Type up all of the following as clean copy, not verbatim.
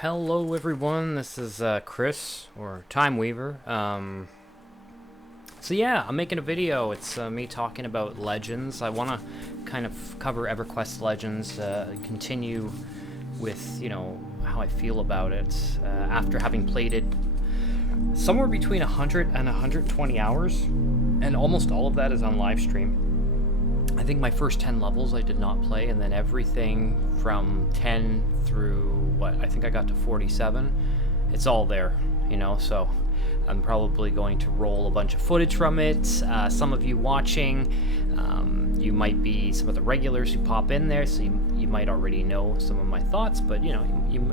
Hello everyone, this is Chris, or Time Weaver. So yeah, I'm making a video. It's me talking about Legends. I want to kind of cover EverQuest Legends, continue with, how I feel about it after having played it somewhere between 100 and 120 hours, and almost all of that is on live stream. I think my first 10 levels I did not play, and then everything from 10 through, I think I got to 47, it's all there, so I'm probably going to roll a bunch of footage from it. Some of you watching, you might be some of the regulars who pop in there, so you might already know some of my thoughts, but you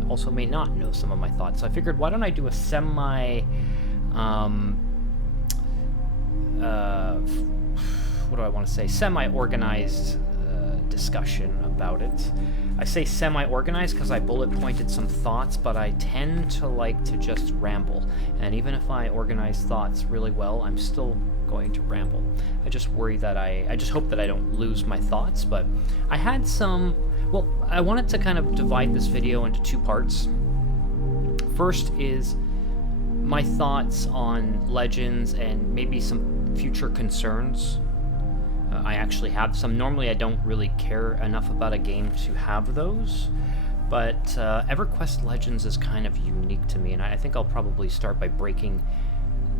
also may not know some of my thoughts. So I figured, why don't I do a semi-organized discussion about it. I say semi-organized because I bullet pointed some thoughts, but I tend to like to just ramble. And even if I organize thoughts really well, I'm still going to ramble. I just worry that I just hope that I don't lose my thoughts. But I had I wanted to kind of divide this video into two parts. First is my thoughts on Legends and maybe some future concerns. I actually have some. Normally I don't really care enough about a game to have those, but EverQuest Legends is kind of unique to me, and I think I'll probably start by breaking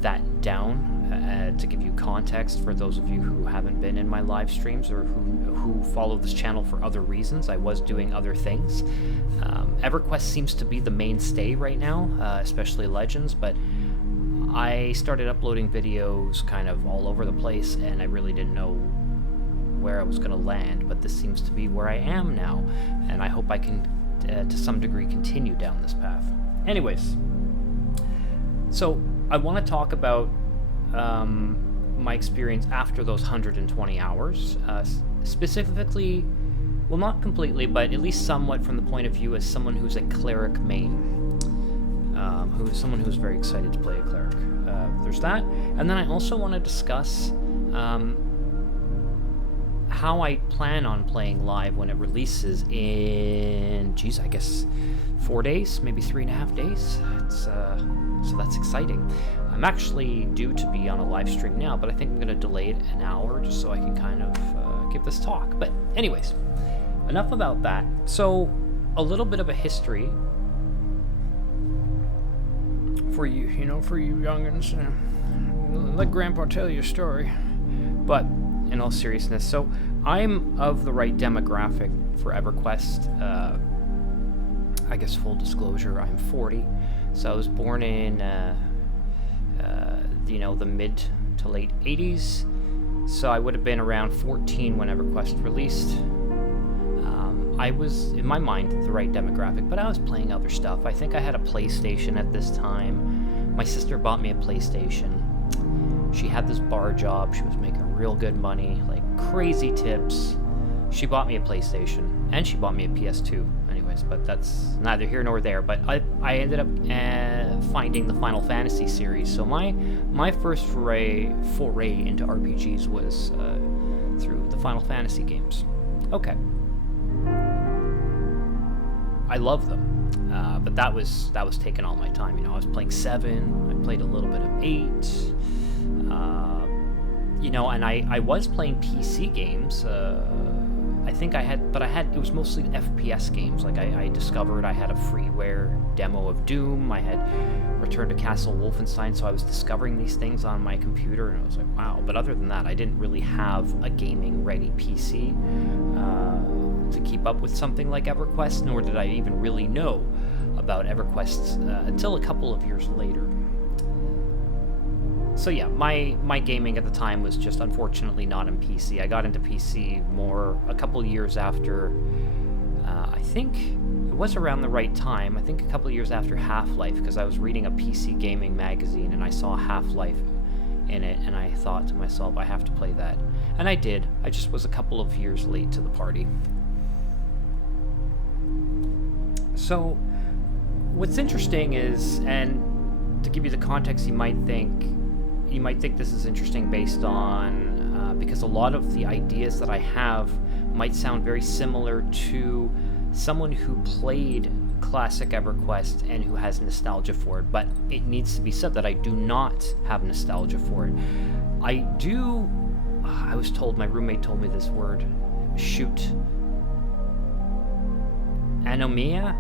that down to give you context for those of you who haven't been in my live streams or who follow this channel for other reasons. I was doing other things. EverQuest seems to be the mainstay right now, especially Legends, but I started uploading videos kind of all over the place, and I really didn't know where I was going to land, but this seems to be where I am now, and I hope I can, to some degree, continue down this path. Anyways, so I want to talk about my experience after those 120 hours, specifically, well, not completely, but at least somewhat from the point of view as someone who's a cleric main. Someone who's very excited to play a cleric. There's that, and then I also want to discuss how I plan on playing live when it releases in, I guess 4 days, maybe 3.5 days. So that's exciting. I'm actually due to be on a live stream now, but I think I'm going to delay it an hour just so I can kind of give this talk. But anyways, enough about that. So a little bit of a history for you, for you youngins. Let Grandpa tell you a story. But in all seriousness, so I'm of the right demographic for EverQuest. I guess full disclosure, I'm 40, so I was born in the mid to late 80s, so I would have been around 14 when EverQuest released. I was, in my mind, the right demographic, but I was playing other stuff. I think I had a PlayStation at this time. My sister bought me a PlayStation. She had this bar job. She was making real good money, like crazy tips. She bought me a PlayStation, and she bought me a PS2. Anyways, but that's neither here nor there. But I ended up finding the Final Fantasy series. So my first foray into RPGs was through the Final Fantasy games. Okay. I love them, but that was taking all my time. I was playing 7. I played a little bit of 8. And I was playing PC games. I think it was mostly FPS games. Like I discovered I had a freeware demo of Doom. I had returned to Castle Wolfenstein, so I was discovering these things on my computer, and I was like, wow. But other than that, I didn't really have a gaming-ready PC to keep up with something like EverQuest, nor did I even really know about EverQuest until a couple of years later. So yeah, my gaming at the time was just unfortunately not in PC. I got into PC more a couple years after, I think it was around the right time, I think a couple of years after Half-Life, because I was reading a PC gaming magazine and I saw Half-Life in it, and I thought to myself, I have to play that. And I did. I just was a couple of years late to the party. So what's interesting is, and to give you the context, you might think this is interesting based on because a lot of the ideas that I have might sound very similar to someone who played classic EverQuest and who has nostalgia for it, but it needs to be said that I do not have nostalgia for it. I was told, my roommate told me this word, shoot, anomia.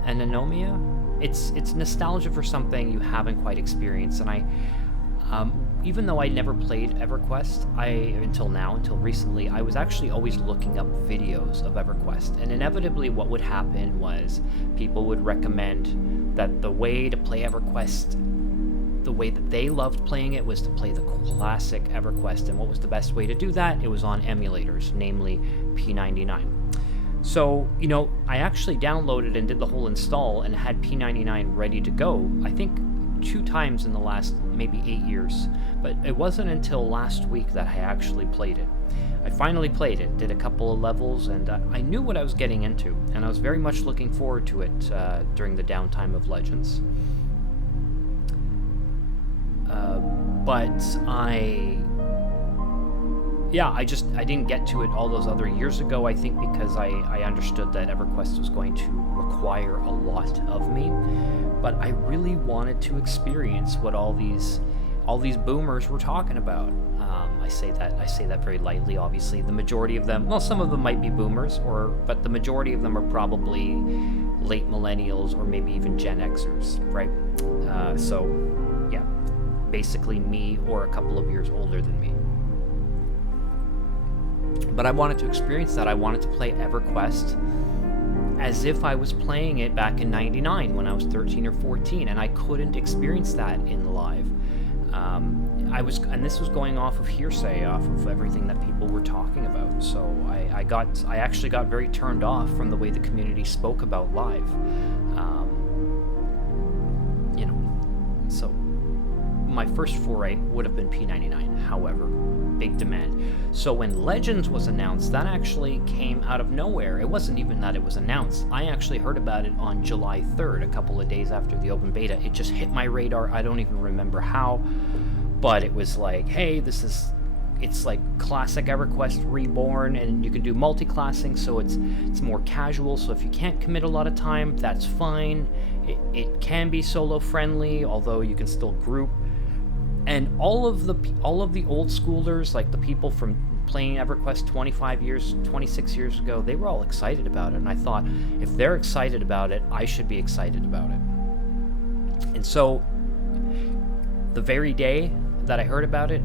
It's nostalgia for something you haven't quite experienced, and even though I never played EverQuest, until recently, I was actually always looking up videos of EverQuest, and inevitably what would happen was people would recommend that the way to play EverQuest, the way that they loved playing it, was to play the classic EverQuest, and what was the best way to do that? It was on emulators, namely P99. So, I actually downloaded and did the whole install and had P99 ready to go, I think 2 times in the last maybe 8 years, but it wasn't until last week that I actually played it. I finally played it, did a couple of levels, and I knew what I was getting into, and I was very much looking forward to it during the downtime of Legends. But I didn't get to it all those other years ago, I think because I understood that EverQuest was going to require a lot of me, but I really wanted to experience what all these boomers were talking about. I say that very lightly, obviously. The majority of them, well, some of them might be boomers, but the majority of them are probably late millennials or maybe even Gen Xers, right? So, yeah, basically me or a couple of years older than me. But I wanted to experience that. I wanted to play EverQuest as if I was playing it back in '99 when I was 13 or 14, and I couldn't experience that in live. And this was going off of hearsay, off of everything that people were talking about. So I actually got very turned off from the way the community spoke about live. So my first foray would have been P99. However, big demand. So when Legends was announced, that actually came out of nowhere. It wasn't even that it was announced. I actually heard about it on July 3rd, a couple of days after the open beta. It just hit my radar. I don't even remember how, but it was like, hey, it's like classic EverQuest reborn, and you can do multi-classing, so it's more casual. So if you can't commit a lot of time, that's fine. It can be solo friendly, although you can still group. And all of the old schoolers, like the people from playing EverQuest 26 years ago, they were all excited about it. And I thought, if they're excited about it, I should be excited about it. And so, the very day that I heard about it,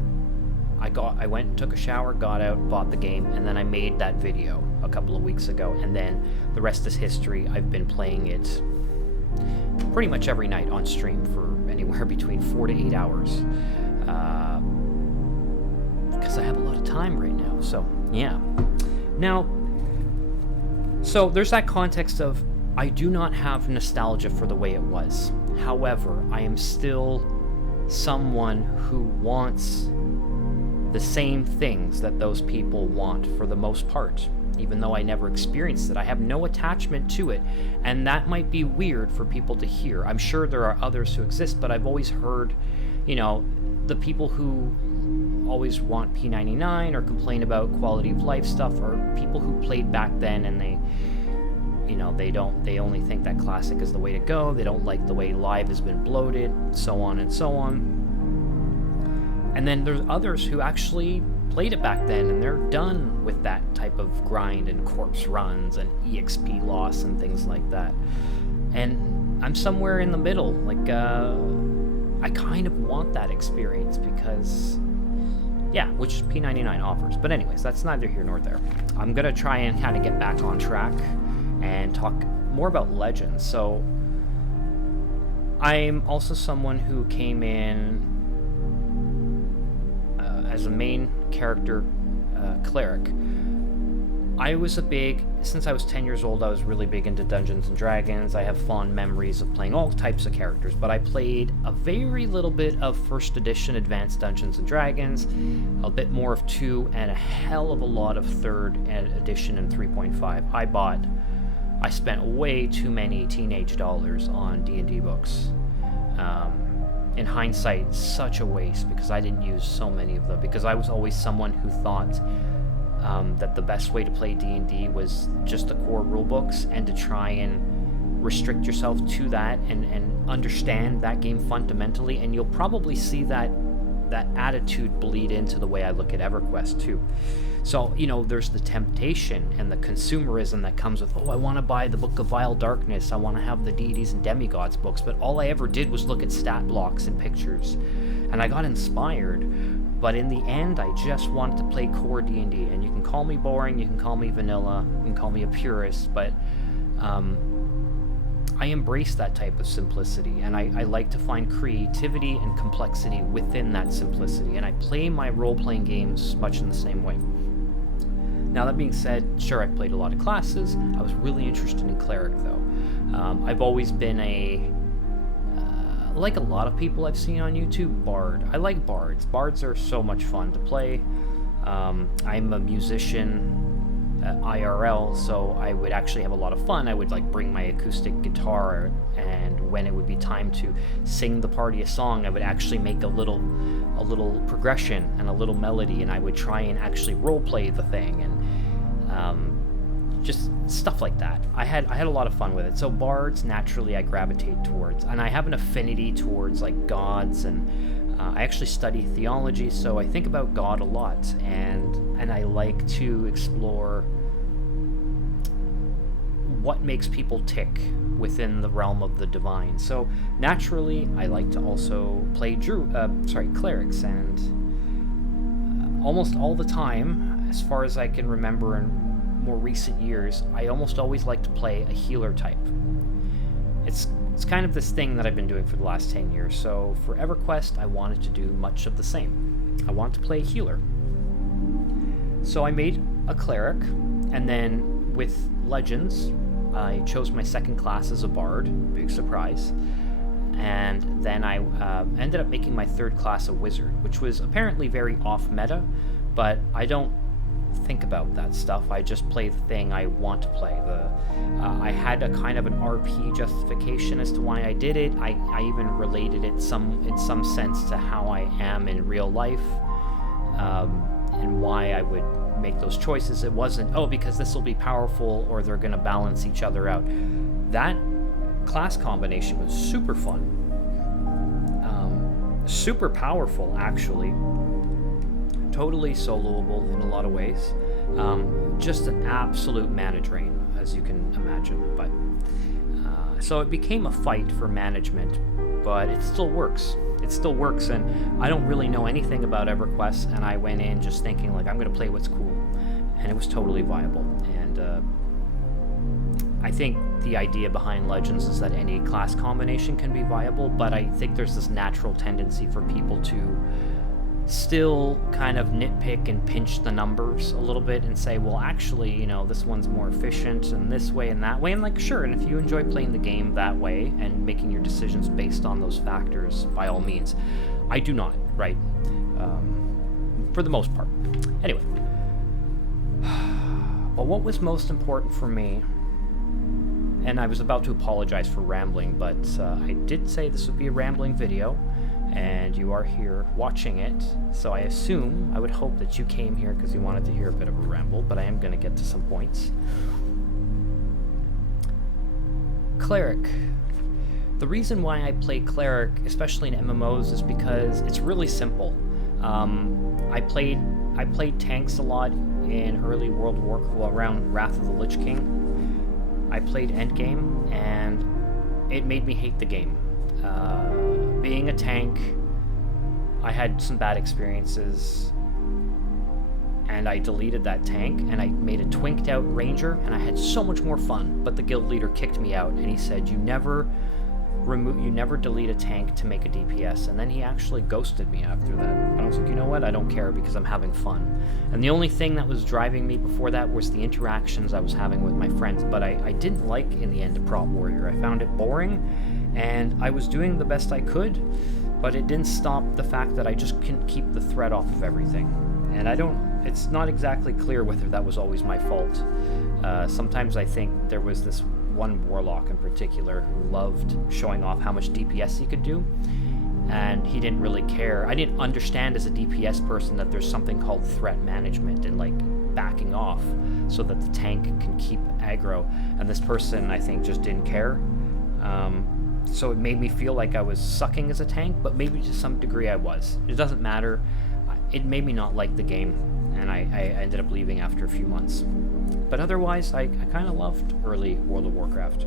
I went, took a shower, got out, bought the game, and then I made that video a couple of weeks ago. And then the rest is history. I've been playing it pretty much every night on stream for anywhere between 4 to 8 hours, because I have a lot of time right now. So yeah. Now, so there's that context of I do not have nostalgia for the way it was. However, I am still someone who wants the same things that those people want for the most part. Even though I never experienced it, I have no attachment to it, and that might be weird for people to hear. I'm sure there are others who exist, but I've always heard, the people who always want P99 or complain about quality of life stuff are people who played back then, and they only think that classic is the way to go. They don't like the way live has been bloated, so on and so on. And then there's others who actually played it back then, and they're done with that type of grind and corpse runs and EXP loss and things like that. And I'm somewhere in the middle. Like, I kind of want that experience because, yeah, which P99 offers. But anyways, that's neither here nor there. I'm going to try and kind of get back on track and talk more about Legends. So I'm also someone who came in as a main character cleric. Since I was 10 years old, I was really big into Dungeons and Dragons. I have fond memories of playing all types of characters, but I played a very little bit of first edition Advanced Dungeons and Dragons, a bit more of 2, and a hell of a lot of third edition and 3.5. I spent way too many teenage dollars on D&D books. In hindsight, such a waste, because I didn't use so many of them, because I was always someone who thought that the best way to play D&D was just the core rule books, and to try and restrict yourself to that and understand that game fundamentally, and you'll probably see that attitude bleed into the way I look at EverQuest too. So, there's the temptation and the consumerism that comes with, I want to buy the Book of Vile Darkness, I want to have the Deities and Demigods books, but all I ever did was look at stat blocks and pictures, and I got inspired, but in the end, I just wanted to play core D&D, and you can call me boring, you can call me vanilla, you can call me a purist, but I embrace that type of simplicity, and I like to find creativity and complexity within that simplicity, and I play my role-playing games much in the same way. Now, that being said, sure, I've played a lot of classes. I was really interested in cleric, though. I've always been like a lot of people I've seen on YouTube, bard. I like bards. Bards are so much fun to play. I'm a musician IRL, so I would actually have a lot of fun. I would bring my acoustic guitar, and when it would be time to sing the party a song, I would actually make a little progression and a little melody, and I would try and actually role play the thing, and just stuff like that. I had a lot of fun with it. So bards, naturally I gravitate towards, and I have an affinity towards gods, and I actually study theology, so I think about God a lot, and I like to explore what makes people tick within the realm of the divine. So naturally, I like to also play clerics, and almost all the time, as far as I can remember in more recent years, I almost always like to play a healer type. It's kind of this thing that I've been doing for the last 10 years, so for EverQuest, I wanted to do much of the same. I wanted to play a healer. So I made a cleric, and then with Legends, I chose my second class as a bard, big surprise, and then I ended up making my third class a wizard, which was apparently very off-meta, but I don't think about that stuff. I just play the thing I want to play. I had a kind of an RP justification as to why I did it. I even related it in some sense to how I am in real life, and why I would make those choices. It wasn't, because this will be powerful or they're going to balance each other out. That class combination was super fun. Super powerful, actually. Totally soloable in a lot of ways. Just an absolute mana drain, as you can imagine. But so it became a fight for management, but it still works. It still works, and I don't really know anything about EverQuest, and I went in just thinking I'm going to play what's cool, and it was totally viable. And I think the idea behind Legends is that any class combination can be viable, but I think there's this natural tendency for people to still kind of nitpick and pinch the numbers a little bit and say, well, actually, this one's more efficient in this way and that way. And sure, and if you enjoy playing the game that way and making your decisions based on those factors, by all means. I do not, right? For the most part. Anyway. But what was most important for me, and I was about to apologize for rambling, but I did say this would be a rambling video, and you are here watching it, so I would hope that you came here because you wanted to hear a bit of a ramble, but I am going to get to some points. Cleric. The reason why I play cleric, especially in MMOs, is because it's really simple. I played tanks a lot in early World of Warcraft, around Wrath of the Lich King. I played endgame, and it made me hate the game. Being a tank, I had some bad experiences, and I deleted that tank, and I made a twinked out ranger, and I had so much more fun, but the guild leader kicked me out, and he said, you never delete a tank to make a DPS, and then he actually ghosted me after that. And I was like, you know what, I don't care because I'm having fun. And the only thing that was driving me before that was the interactions I was having with my friends, but I didn't like, in the end, a prop warrior. I found it boring, and I was doing the best I could, but it didn't stop the fact that I just couldn't keep the threat off of everything. And it's not exactly clear whether that was always my fault. Sometimes I think there was this one warlock in particular who loved showing off how much DPS he could do, and he didn't really care. I didn't understand as a DPS person that there's something called threat management and backing off so that the tank can keep aggro, and this person, I think, just didn't care. So it made me feel like I was sucking as a tank, but maybe to some degree I was. It doesn't matter. It made me not like the game, and I ended up leaving after a few months. But otherwise, I kind of loved early World of Warcraft.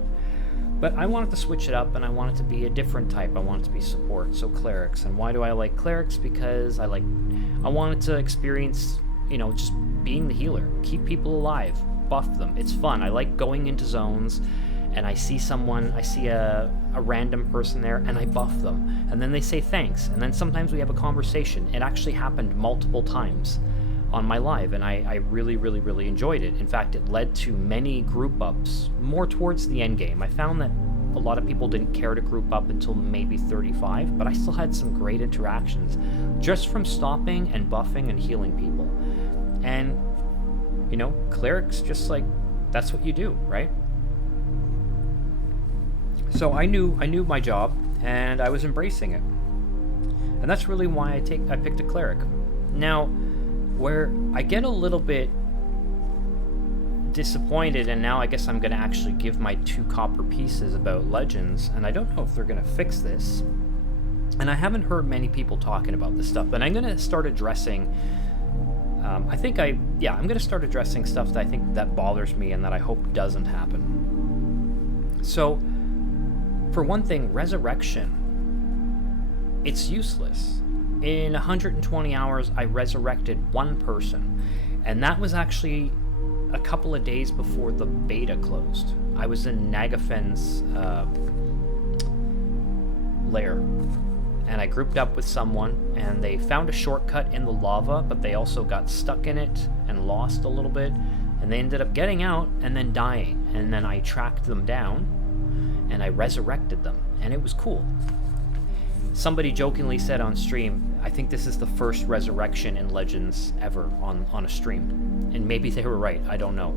But I wanted to switch it up, and I wanted to be a different type. I wanted to be support, so clerics. And why do I like clerics? Because I wanted to experience, just being the healer. Keep people alive. Buff them. It's fun. I like going into zones, and I see a random person there, and I buff them. And then they say thanks, and then sometimes we have a conversation. It actually happened multiple times on my live, and I really, really, really enjoyed it. In fact, it led to many group ups more towards the end game. I found that a lot of people didn't care to group up until maybe 35, but I still had some great interactions just from stopping and buffing and healing people. And, clerics, just that's what you do, right? So I knew my job, and I was embracing it. And that's really why I picked a cleric. Now, where I get a little bit disappointed, and now I guess I'm going to actually give my 2 copper pieces about Legends, and I don't know if they're going to fix this. And I haven't heard many people talking about this stuff, but I'm going to start addressing I'm going to start addressing stuff that I think that bothers me and that I hope doesn't happen. So, for one thing, resurrection, it's useless. In 120 hours, I resurrected 1 person, and that was actually a couple of days before the beta closed. I was in Nagafen's lair, and I grouped up with someone, and they found a shortcut in the lava, but they also got stuck in it and lost a little bit, and they ended up getting out and then dying, and then I tracked them down, and I resurrected them, and it was cool. Somebody jokingly said on stream, I think this is the first resurrection in Legends ever on a stream. And maybe they were right, I don't know.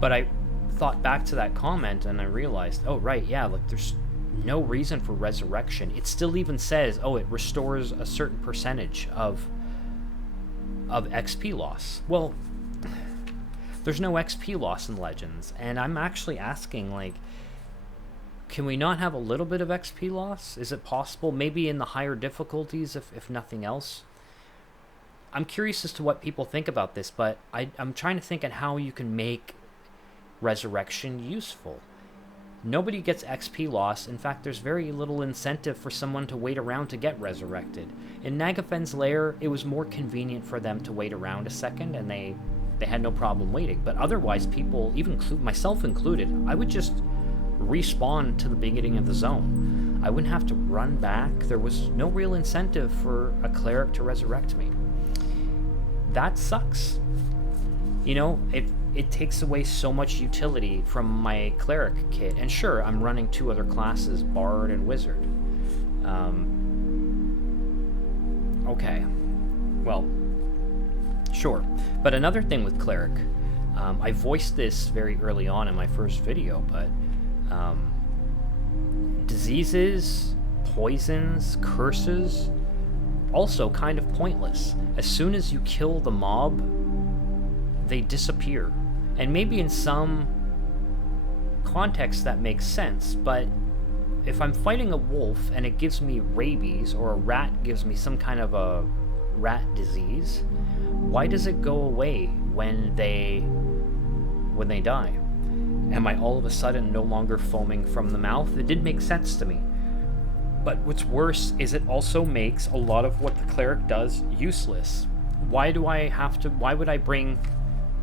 But I thought back to that comment and I realized, oh right, yeah, there's no reason for resurrection. It still even says, it restores a certain percentage of XP loss. Well, there's no XP loss in Legends, and I'm actually asking, can we not have a little bit of XP loss? Is it possible? Maybe in the higher difficulties, if nothing else? I'm curious as to what people think about this, but I'm trying to think at how you can make resurrection useful. Nobody gets XP loss. In fact, there's very little incentive for someone to wait around to get resurrected. In Nagafen's lair, it was more convenient for them to wait around a second, and they had no problem waiting. But otherwise, people, even myself included, I would just respawn to the beginning of the zone. I wouldn't have to run back. There was no real incentive for a cleric to resurrect me. That sucks. It takes away so much utility from my cleric kit. And sure, I'm running 2 other classes, Bard and Wizard. Okay. Well, sure. But another thing with cleric, I voiced this very early on in my first video, but diseases, poisons, curses, also kind of pointless. As soon as you kill the mob, they disappear. And maybe in some context that makes sense, but if I'm fighting a wolf and it gives me rabies, or a rat gives me some kind of a rat disease, why does it go away when they die? Am I all of a sudden no longer foaming from the mouth? It did make sense to me. But what's worse is it also makes a lot of what the cleric does useless. Why would I bring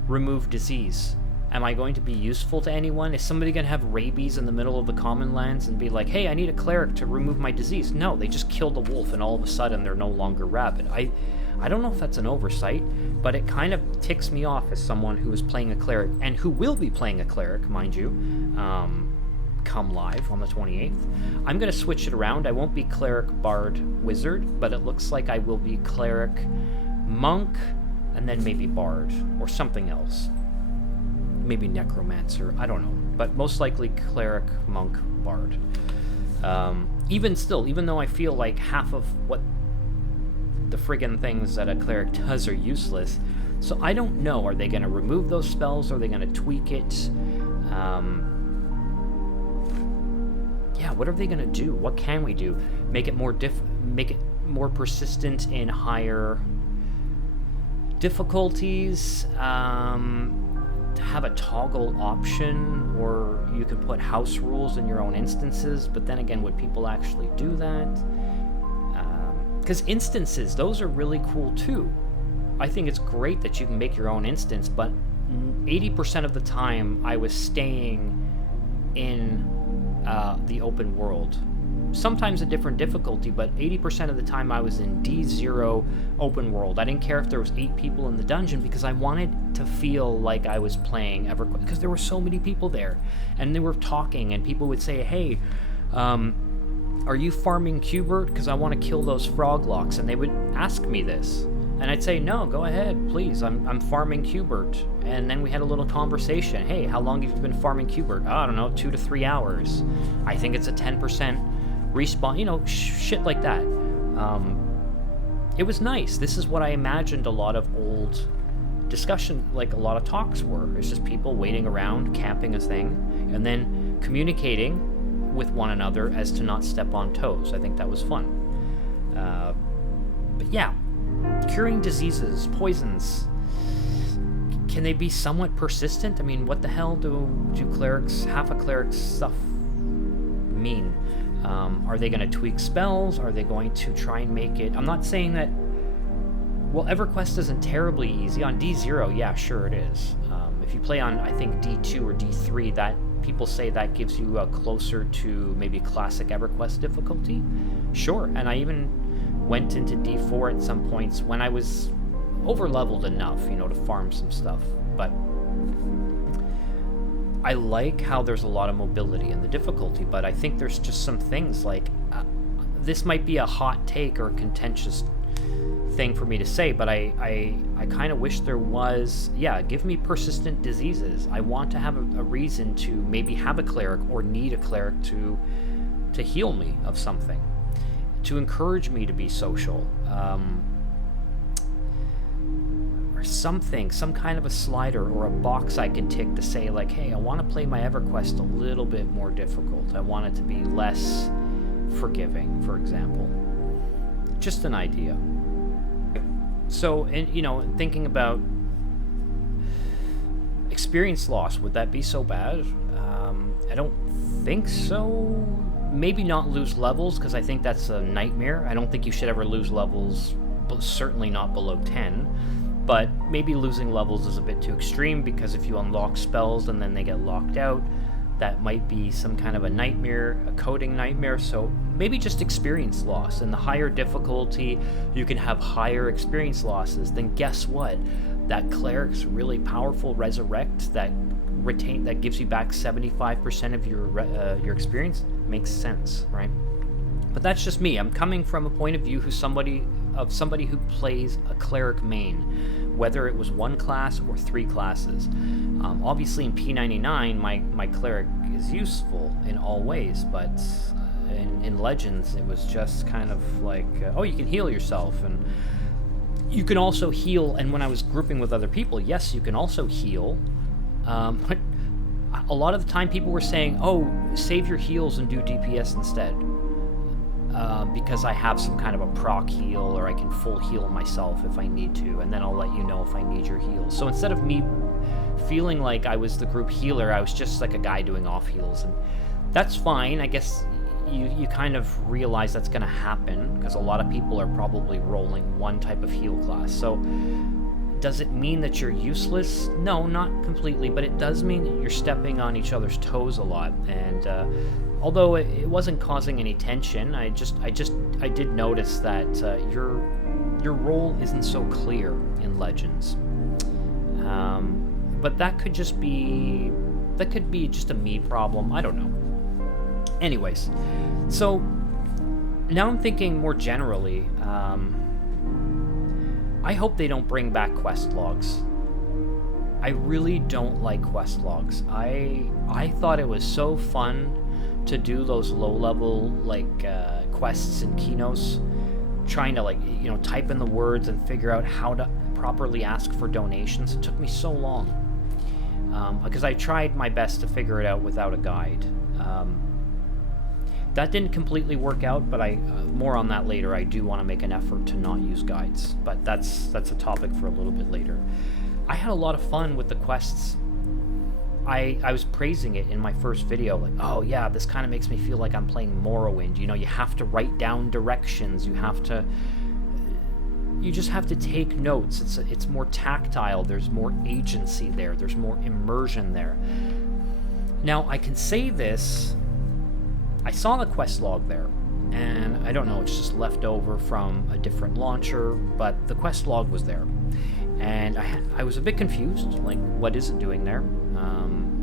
remove disease? Am I going to be useful to anyone? Is somebody going to have rabies in the middle of the common lands and be like, hey, I need a cleric to remove my disease? No, they just killed a wolf and all of a sudden they're no longer rabid. I don't know if that's an oversight, but it kind of ticks me off as someone who is playing a cleric, and who will be playing a cleric, mind you, come live on the 28th. I'm going to switch it around. I won't be cleric, bard, wizard, but it looks like I will be cleric, monk, and then maybe bard, or something else. Maybe necromancer, I don't know. But most likely cleric, monk, bard. Even though I feel like half of what the friggin' things that a cleric does are useless, so I don't know, are they going to remove those spells, or are they going to tweak it? yeah, what are they gonna do? What can we do? Make it more persistent in higher difficulties. Have a toggle option, or you can put house rules in your own instances, but then again, would people actually do that? Because instances, those are really cool too. I think it's great that you can make your own instance, but 80% of the time I was staying in the open world. Sometimes a different difficulty, but 80% of the time I was in D0 open world. I didn't care if there was 8 people in the dungeon, because I wanted to feel like I was playing EverQuest, because there were so many people there, and they were talking, and people would say, hey, are you farming Qbert? Because I want to kill those froglocks. And they would ask me this, and I'd say, no, go ahead, please, I'm farming Qbert. And then we had a little conversation. Hey, how long have you been farming Qbert? I don't know, 2 to 3 hours. I think it's a 10% respawn, you know, shit like that. It was nice. This is what I imagined a lot of old discussion, like a lot of talks were. It's just people waiting around, camping a thing, and then communicating with one another as to not step on toes. I think that was fun. But yeah, curing diseases, poisons, can they be somewhat persistent? I mean, what the hell do clerics, half a cleric's stuff mean? Are they going to tweak spells? Are they going to try and make it... I'm not saying that... Well, EverQuest isn't terribly easy. On D0, yeah, sure it is. If you play on, I think, D2 or D3, that people say that gives you a closer to maybe classic EverQuest difficulty. Sure, and I even went into D4 at some points when I was over-leveled enough, you know, to farm some stuff. But I like how there's a lot of mobility in the difficulty, but I think there's just some things like... this might be a hot take or a contentious thing for me to say, but I kind of wish there was... Yeah, give me persistent diseases. I want to have a reason to maybe have a cleric or need a cleric to heal me of something, to encourage me to be social. Something, some kind of a slider or a box I can tick to say, like, hey, I want to play my EverQuest a little bit more difficult. I want it to be less forgiving, for example. Just an idea. So, and you know, thinking about experience loss, would that be so bad? I don't think so. Maybe not lose levels, because I think that's a nightmare. I don't think you should ever lose levels, but certainly not below 10. But maybe losing levels is a bit too extreme, because if you unlock spells and then they get locked out, that might be some kind of a nightmare, a coding nightmare. So maybe just experience loss. In the higher difficulty, you can have higher experience losses. Then guess what? That cleric's really powerful resurrect that gives you back 75% of your experience. Makes sense, right? But that's just me. I'm coming from a point of view of somebody who plays a cleric main, whether it was 1 class or 3 classes. Obviously in P99, my cleric is useful in all ways, but in Legends, it was just kind of like, oh, you can heal yourself, and you can also heal. And when I was grouping with other people, yes, you can also heal, but a lot of the time people were saying, oh, save your heals and do DPS instead. Because I have some kind of a proc heal, or I can full heal myself if I need to, and then I'll let you know if I need your heal. So instead of me feeling like I was the group healer, I was just like a guy doing off heals, and that's fine. I guess you kind of realize that's going to happen, because a lot of people are probably rolling one type of heal class. So does it mean that you're useless? No, not completely, but it does mean that you're stepping on each other's toes a lot, and although it wasn't causing any tension, I did notice that your role isn't so clear in Legends. But that could be just a me problem. I don't know. Anyways, so now I'm thinking more generally. I hope they don't bring back quest logs. I really don't like quest logs. I thought it was so fun to do those low-level quests and keynotes, trying to type in the words and figure out how to properly ask for donations. It took me so long because I tried my best to figure it out without a guide. That didn't completely work out, but more on that later. I do want to make an effort to not use guides, but that's a topic for a little bit later. I had a lot of fun with the quests. I was praising it in my first video, like, oh yeah, this kind of makes me feel like I'm playing Morrowind. You know, you have to write down directions, you just have to take notes. It's more tactile, there's more agency there, there's more immersion there. Now, I can say this, I saw the quest log there, and I don't know, it's just left over from a different launcher, but the quest log was there. And I was a bit confused, like, what is it doing there?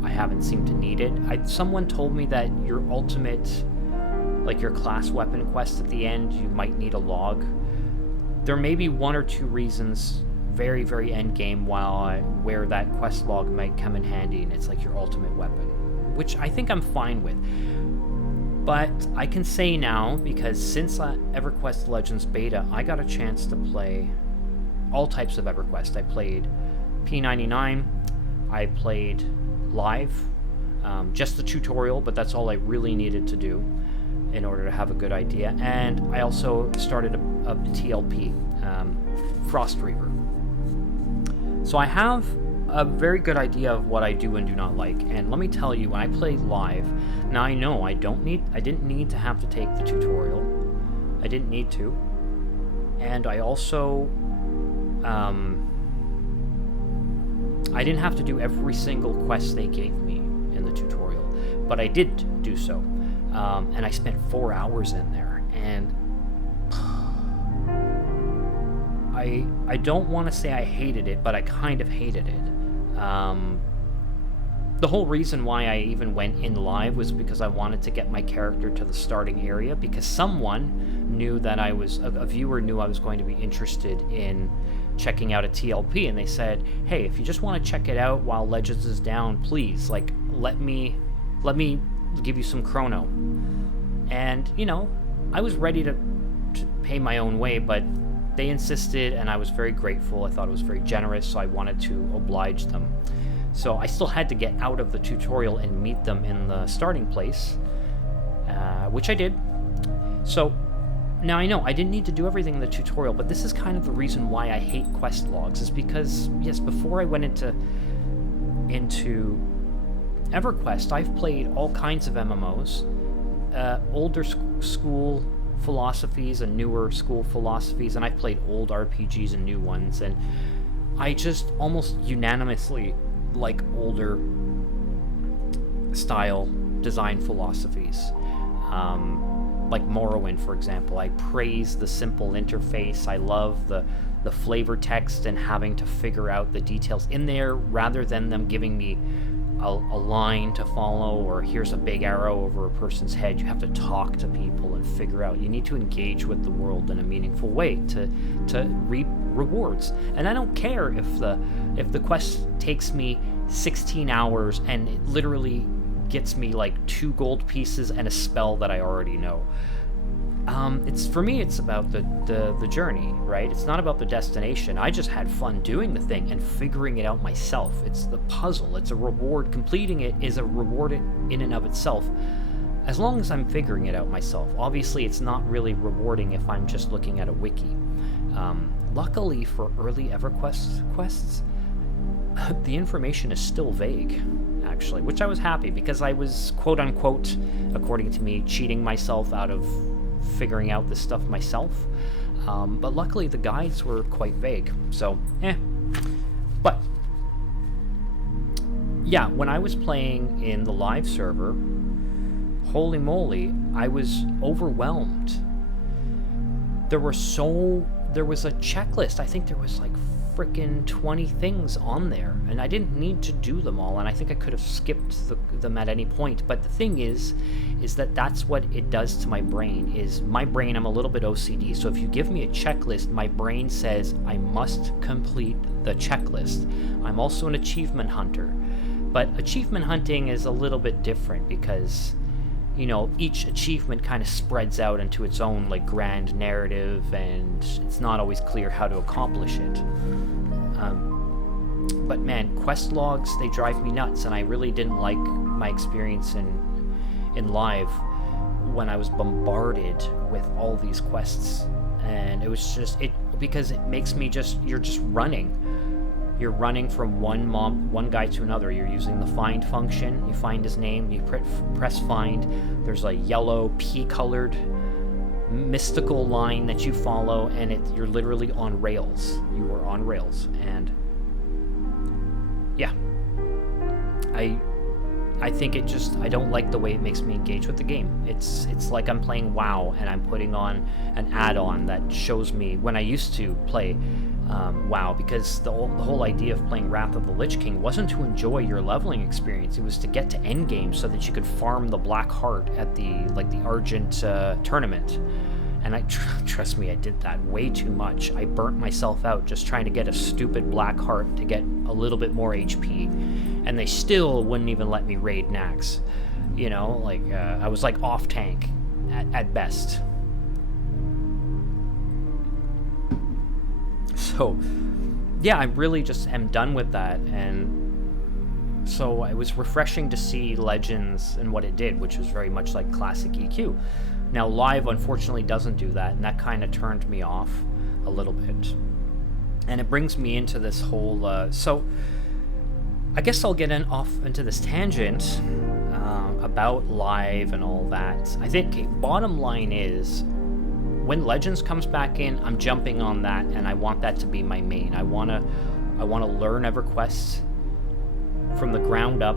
I haven't seemed to need it. Someone told me that your ultimate, like your class weapon quest at the end, you might need a log. There may be one or two reasons, very, very end game, where that quest log might come in handy, and it's like your ultimate weapon, which I think I'm fine with. But I can say now, because since EverQuest Legends beta, I got a chance to play all types of EverQuest. I played P99, I played live, just the tutorial, but that's all I really needed to do in order to have a good idea. And I also started a TLP, Frost Reaver. So I have a very good idea of what I do and do not like. And let me tell you, when I play live, now I know I didn't need to have to take the tutorial. I didn't need to. And I also I didn't have to do every single quest they gave me in the tutorial, but I did do so. And I spent 4 hours in there, and I don't want to say I hated it, but I kind of hated it. The whole reason why I even went in live was because I wanted to get my character to the starting area, because someone knew that a viewer knew I was going to be interested in checking out a TLP, and they said, hey, if you just want to check it out while Legends is down, please, like, let me give you some chrono. And, you know, I was ready to pay my own way, but they insisted, and I was very grateful. I thought it was very generous, so I wanted to oblige them. So I still had to get out of the tutorial and meet them in the starting place, which I did. So now I know I didn't need to do everything in the tutorial, but this is kind of the reason why I hate quest logs, is because, yes, before I went into EverQuest, I've played all kinds of MMOs, older school philosophies and newer school philosophies, and I've played old RPGs and new ones, and I just almost unanimously like older style design philosophies. Like Morrowind, for example. I praise the simple interface. I love the flavor text and having to figure out the details in there, rather than them giving me a line to follow, or here's a big arrow over a person's head. You have to talk to people and figure out. You need to engage with the world in a meaningful way to reap rewards. And I don't care if the quest takes me 16 hours and it literally gets me like 2 gold pieces and a spell that I already know. For me, it's about the journey, right? It's not about the destination. I just had fun doing the thing and figuring it out myself. It's the puzzle. It's a reward. Completing it is a reward in and of itself, as long as I'm figuring it out myself. Obviously, it's not really rewarding if I'm just looking at a wiki. Luckily for early EverQuest quests, the information is still vague, actually, which I was happy, because I was, quote-unquote, according to me, cheating myself out of figuring out this stuff myself. But luckily the guides were quite vague, so But yeah, when I was playing in the live server, holy moly, I was overwhelmed. There was a checklist. I think there was like frickin' 20 things on there, and I didn't need to do them all, and I think I could have skipped them at any point. But the thing is that that's what it does to my brain. I'm a little bit OCD, so if you give me a checklist, my brain says I must complete the checklist. I'm also an achievement hunter, but achievement hunting is a little bit different, because, you know, each achievement kind of spreads out into its own like grand narrative, and it's not always clear how to accomplish it. But man, quest logs, they drive me nuts, and I really didn't like my experience in live. when I was bombarded with all these quests, and it was just because it makes me you're just running. You're running from one guy to another. You're using the find function. You find his name. You press find. There's a yellow pea-colored mystical line that you follow, and you're literally on rails. You are on rails, and yeah, I think I don't like the way it makes me engage with the game. It's like I'm playing WoW and I'm putting on an add-on that shows me when I used to play WoW, because the whole idea of playing Wrath of the Lich King wasn't to enjoy your leveling experience. It was to get to endgame so that you could farm the Black Heart at the Argent tournament. And trust me, I did that way too much. I burnt myself out just trying to get a stupid Black Heart to get a little bit more HP. And they still wouldn't even let me raid Nax. You know, I was like off tank at best. So, yeah, I really just am done with that. And so it was refreshing to see Legends and what it did, which was very much like classic EQ. Now, Live, unfortunately, doesn't do that, and that kind of turned me off a little bit. And it brings me into this whole... so, I guess I'll get off into this tangent about Live and all that. I think bottom line is, when Legends comes back in, I'm jumping on that, and I want that to be my main. I want to learn EverQuest from the ground up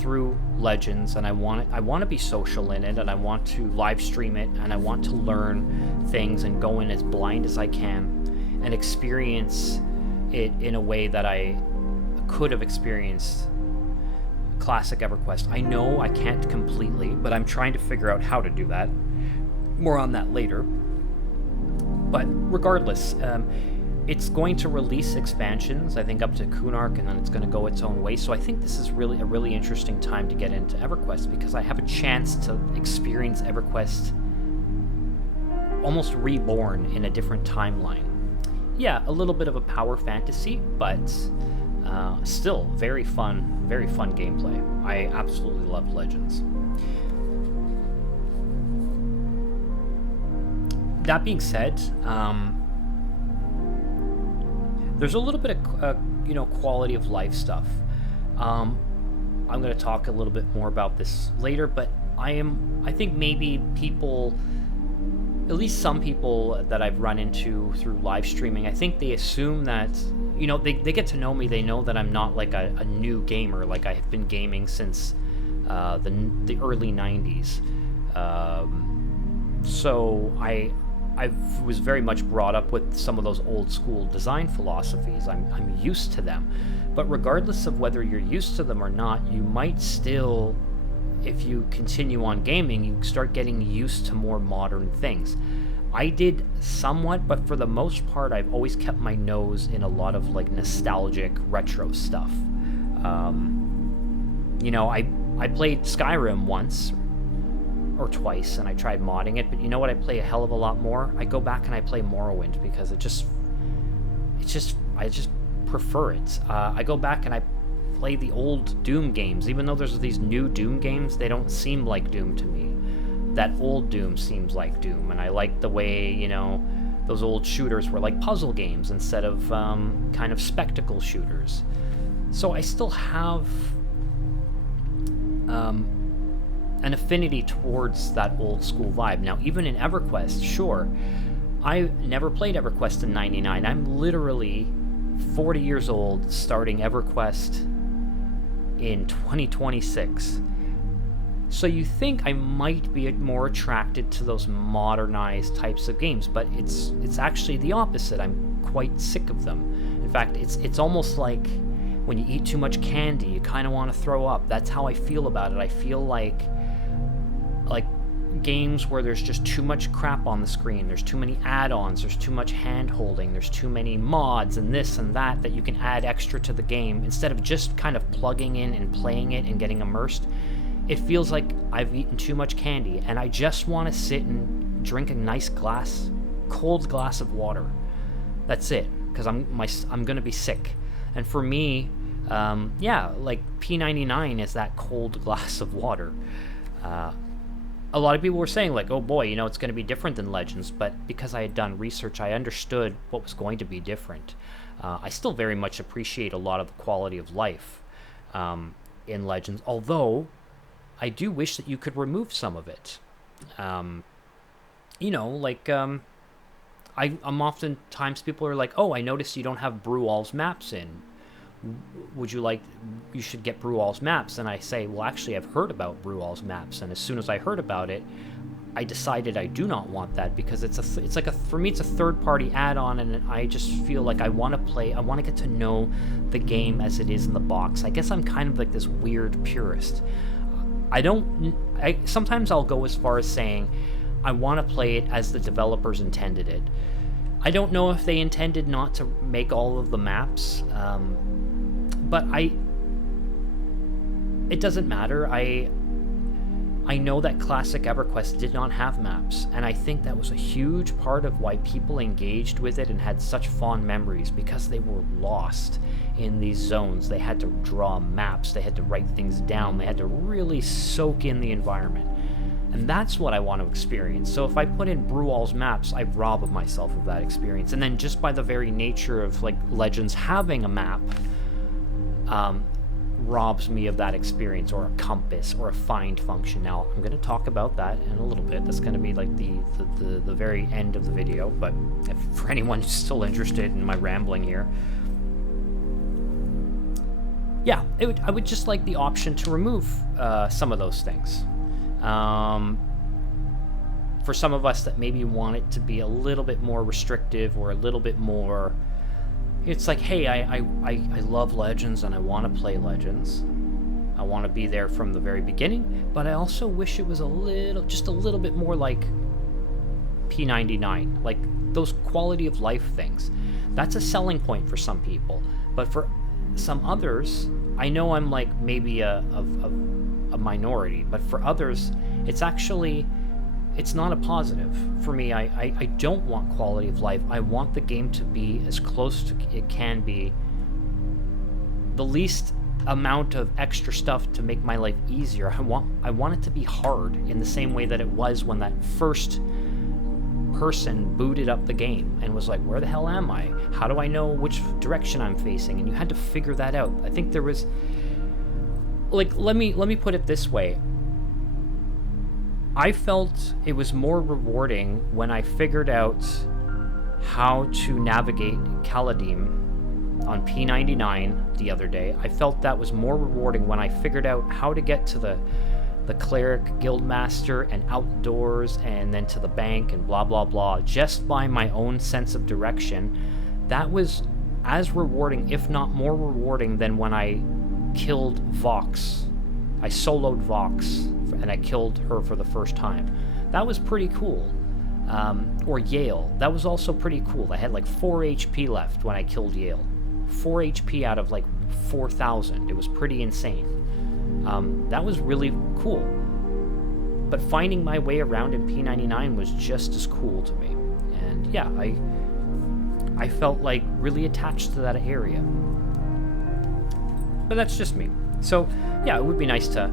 through Legends, and I want to be social in it, and I want to live stream it, and I want to learn things and go in as blind as I can and experience it in a way that I could have experienced classic EverQuest. I know I can't completely, but I'm trying to figure out how to do that. More on that later. But regardless, it's going to release expansions, I think up to Kunark, and then it's going to go its own way. So I think this is really a really interesting time to get into EverQuest, because I have a chance to experience EverQuest almost reborn in a different timeline. Yeah, a little bit of a power fantasy, but still very fun gameplay. I absolutely love Legends. That being said, there's a little bit of quality of life stuff. I'm going to talk a little bit more about this later, but I think maybe people, at least some people that I've run into through live streaming, I think they assume that, they get to know me, they know that I'm not like a new gamer, like I have been gaming since the early 90s. So I was very much brought up with some of those old school design philosophies. I'm used to them. But regardless of whether you're used to them or not, you might still, if you continue on gaming, you start getting used to more modern things. I did somewhat, but for the most part, I've always kept my nose in a lot of like nostalgic retro stuff. I played Skyrim once or twice, and I tried modding it, but you know what I play a hell of a lot more? I go back and I play Morrowind, because I just prefer it. I go back and I play the old Doom games. Even though there's these new Doom games, they don't seem like Doom to me. That old Doom seems like Doom, and I like the way, those old shooters were like puzzle games instead of kind of spectacle shooters. So I still have an affinity towards that old school vibe. Now, even in EverQuest, sure, I never played EverQuest in '99. I'm literally 40 years old starting EverQuest in 2026. So you think I might be more attracted to those modernized types of games, but it's actually the opposite. I'm quite sick of them. In fact, it's almost like when you eat too much candy, you kind of want to throw up. That's how I feel about it. I feel like games where there's just too much crap on the screen, there's too many add-ons, there's too much hand-holding, there's too many mods and this and that you can add extra to the game, instead of just kind of plugging in and playing it and getting immersed. It feels like I've eaten too much candy, and I just want to sit and drink a nice cold glass of water. That's it, because I'm gonna be sick. And for me, like P99 is that cold glass of water. a lot of people were saying, like, oh boy, it's going to be different than Legends, but because I had done research, I understood what was going to be different. I still very much appreciate a lot of the quality of life in Legends, although I do wish that you could remove some of it. I'm oftentimes people are like, oh, I noticed you don't have Brewall's maps in. You should get Brewall's maps. And I say, well, actually, I've heard about Brewall's maps. And as soon as I heard about it, I decided I do not want that, because for me, it's a third-party add-on, and I just feel like I want to get to know the game as it is in the box. I guess I'm kind of like this weird purist. Sometimes I'll go as far as saying I want to play it as the developers intended it. I don't know if they intended not to make all of the maps, but it doesn't matter. I know that classic EverQuest did not have maps, and I think that was a huge part of why people engaged with it and had such fond memories, because they were lost in these zones. They had to draw maps, they had to write things down, they had to really soak in the environment. And that's what I want to experience. So if I put in Brewall's maps, I rob myself of that experience. And then just by the very nature of like Legends having a map, robs me of that experience, or a compass, or a find function. Now, I'm going to talk about that in a little bit. That's going to be like the very end of the video, but for anyone who's still interested in my rambling here, yeah, I would just like the option to remove some of those things. For some of us that maybe want it to be a little bit more restrictive, or a little bit more, it's like, hey, I love Legends and I want to play Legends. I want to be there from the very beginning, but I also wish it was just a little bit more like P99, like those quality of life things. That's a selling point for some people, but for some others, I know I'm like maybe a minority, but for others, it's not a positive. For me, I don't want quality of life. I want the game to be as close to it can be, the least amount of extra stuff to make my life easier. I want it to be hard in the same way that it was when that first person booted up the game and was like, where the hell am I? How do I know which direction I'm facing? And you had to figure that out. I think there was, like, let me put it this way. I felt it was more rewarding when I figured out how to navigate Caladim on P99 the other day. I felt that was more rewarding when I figured out how to get to the cleric guildmaster and outdoors, and then to the bank and blah blah blah, just by my own sense of direction. That was as rewarding, if not more rewarding, than when I killed Vox. I soloed Vox, and I killed her for the first time. That was pretty cool. Or Yale. That was also pretty cool. I had like 4 HP left when I killed Yale. 4 HP out of like 4,000. It was pretty insane. That was really cool. But finding my way around in P99 was just as cool to me. And yeah, I felt like really attached to that area. But that's just me. So yeah, it would be nice to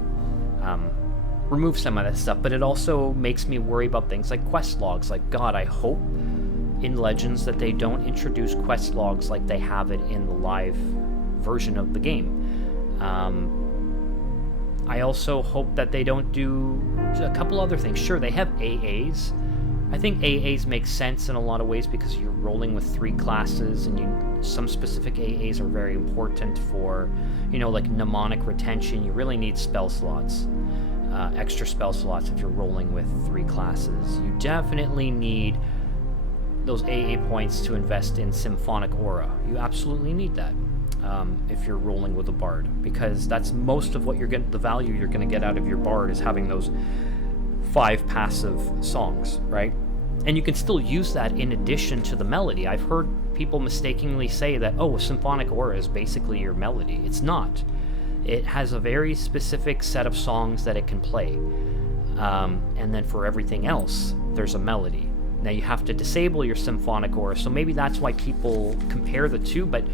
remove some of that stuff, but it also makes me worry about things like quest logs. Like, God, I hope in Legends that they don't introduce quest logs like they have it in the live version of the game. I also hope that they don't do a couple other things. Sure, they have AAs. I think AAs make sense in a lot of ways because you're rolling with 3 classes, and some specific AAs are very important for, like mnemonic retention. You really need spell slots, extra spell slots if you're rolling with 3 classes. You definitely need those AA points to invest in Symphonic Aura. You absolutely need that if you're rolling with a bard, because that's most of what the value you're going to get out of your bard is having those 5 passive songs, right? And you can still use that in addition to the melody. I've heard people mistakenly say that, oh, Symphonic Aura is basically your melody. It's not. It has a very specific set of songs that it can play. And then for everything else, there's a melody. Now you have to disable your Symphonic Aura, so maybe that's why people compare the two, but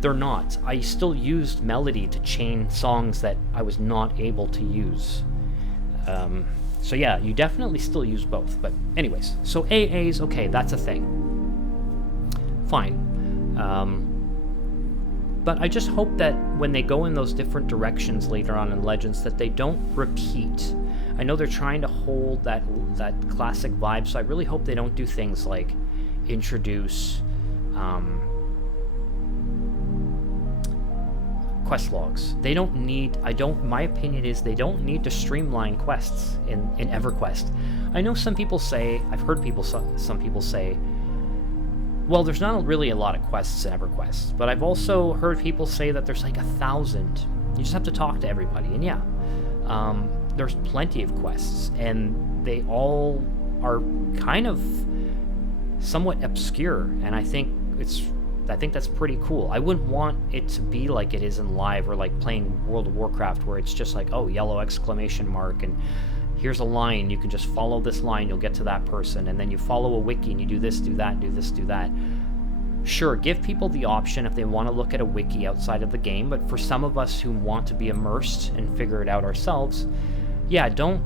they're not. I still used melody to chain songs that I was not able to use. So yeah, you definitely still use both. But anyways, so AAs, okay, that's a thing. Fine. But I just hope that when they go in those different directions later on in Legends, that they don't repeat. I know they're trying to hold that classic vibe, so I really hope they don't do things like introduce quest logs. They don't need, my opinion is they don't need to streamline quests in EverQuest. I know some people say, I've heard some people say, well, there's not really a lot of quests in EverQuest, but I've also heard people say that there's like 1,000. You just have to talk to everybody, and yeah, there's plenty of quests, and they all are kind of somewhat obscure, and I think that's pretty cool. I wouldn't want it to be like it is in Live, or like playing World of Warcraft, where it's just like, oh, yellow exclamation mark, and here's a line, you can just follow this line, you'll get to that person, and then you follow a wiki and you do this, do that, do this, do that. Sure, give people the option if they want to look at a wiki outside of the game, but for some of us who want to be immersed and figure it out ourselves, yeah, don't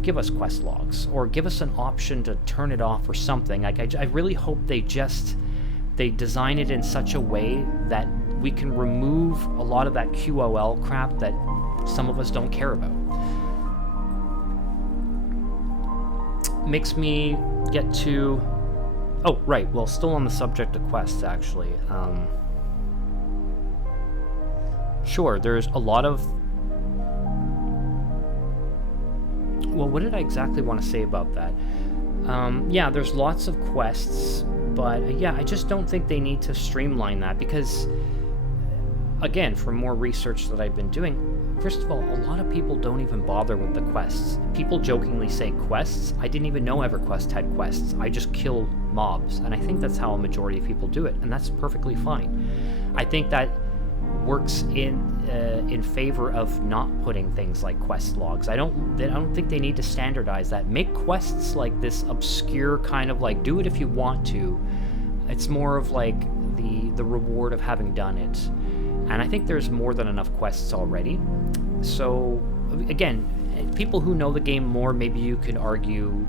give us quest logs, or give us an option to turn it off or something. Like, I really hope they design it in such a way that we can remove a lot of that QOL crap that some of us don't care about. Makes me get to... Oh, right, well, still on the subject of quests, actually. Sure, there's a lot of... Well, what did I exactly want to say about that? Yeah, there's lots of quests, but yeah, I just don't think they need to streamline that, because, again, from more research that I've been doing, first of all, a lot of people don't even bother with the quests. People jokingly say quests. I didn't even know EverQuest had quests. I just kill mobs, and I think that's how a majority of people do it, and that's perfectly fine. I think that works in favor of not putting things like quest logs. I don't think they need to standardize that. Make quests like this obscure kind of like, do it if you want to. It's more of like the reward of having done it. And I think there's more than enough quests already. So, again, people who know the game more, maybe you could argue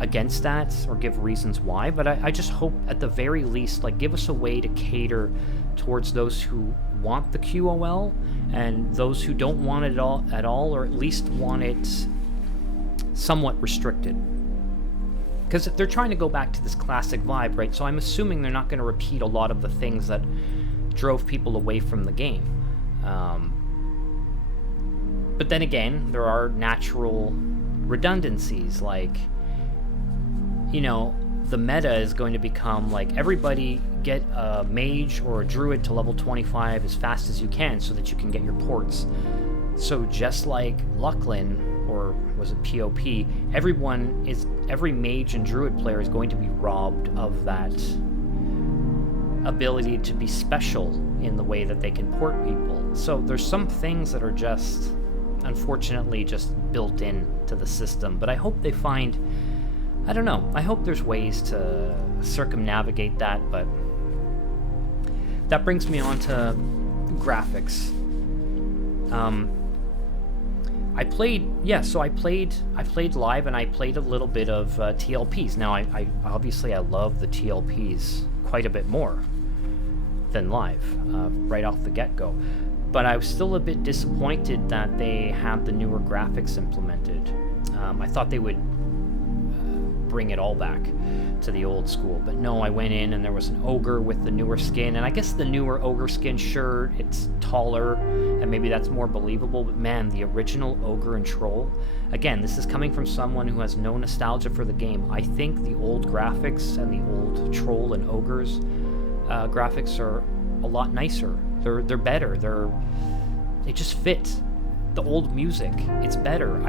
against that or give reasons why, but I just hope at the very least, like, give us a way to cater towards those who want the QOL and those who don't want it at all, or at least want it somewhat restricted. Because they're trying to go back to this classic vibe, right? So I'm assuming they're not going to repeat a lot of the things that drove people away from the game. But then again, there are natural redundancies, like, you know, the meta is going to become like, everybody get a mage or a druid to level 25 as fast as you can so that you can get your ports. So just like Lucklin, or was it POP, every mage and druid player is going to be robbed of that ability to be special in the way that they can port people. So there's some things that are just, unfortunately, just built into the system. But I hope they find, I don't know, I hope there's ways to circumnavigate that. But that brings me on to graphics. I played live, and I played a little bit of TLPs. Now, I obviously I love the TLPs quite a bit more than live, right off the get-go. But I was still a bit disappointed that they had the newer graphics implemented. I thought they would bring it all back to the old school, but no, I went in and there was an ogre with the newer skin, and I guess the newer ogre skin, sure, it's taller, and maybe that's more believable, but man, the original ogre and troll, again, this is coming from someone who has no nostalgia for the game. I think the old graphics and the old troll and ogres graphics are a lot nicer. They're better. They just fit the old music. It's better.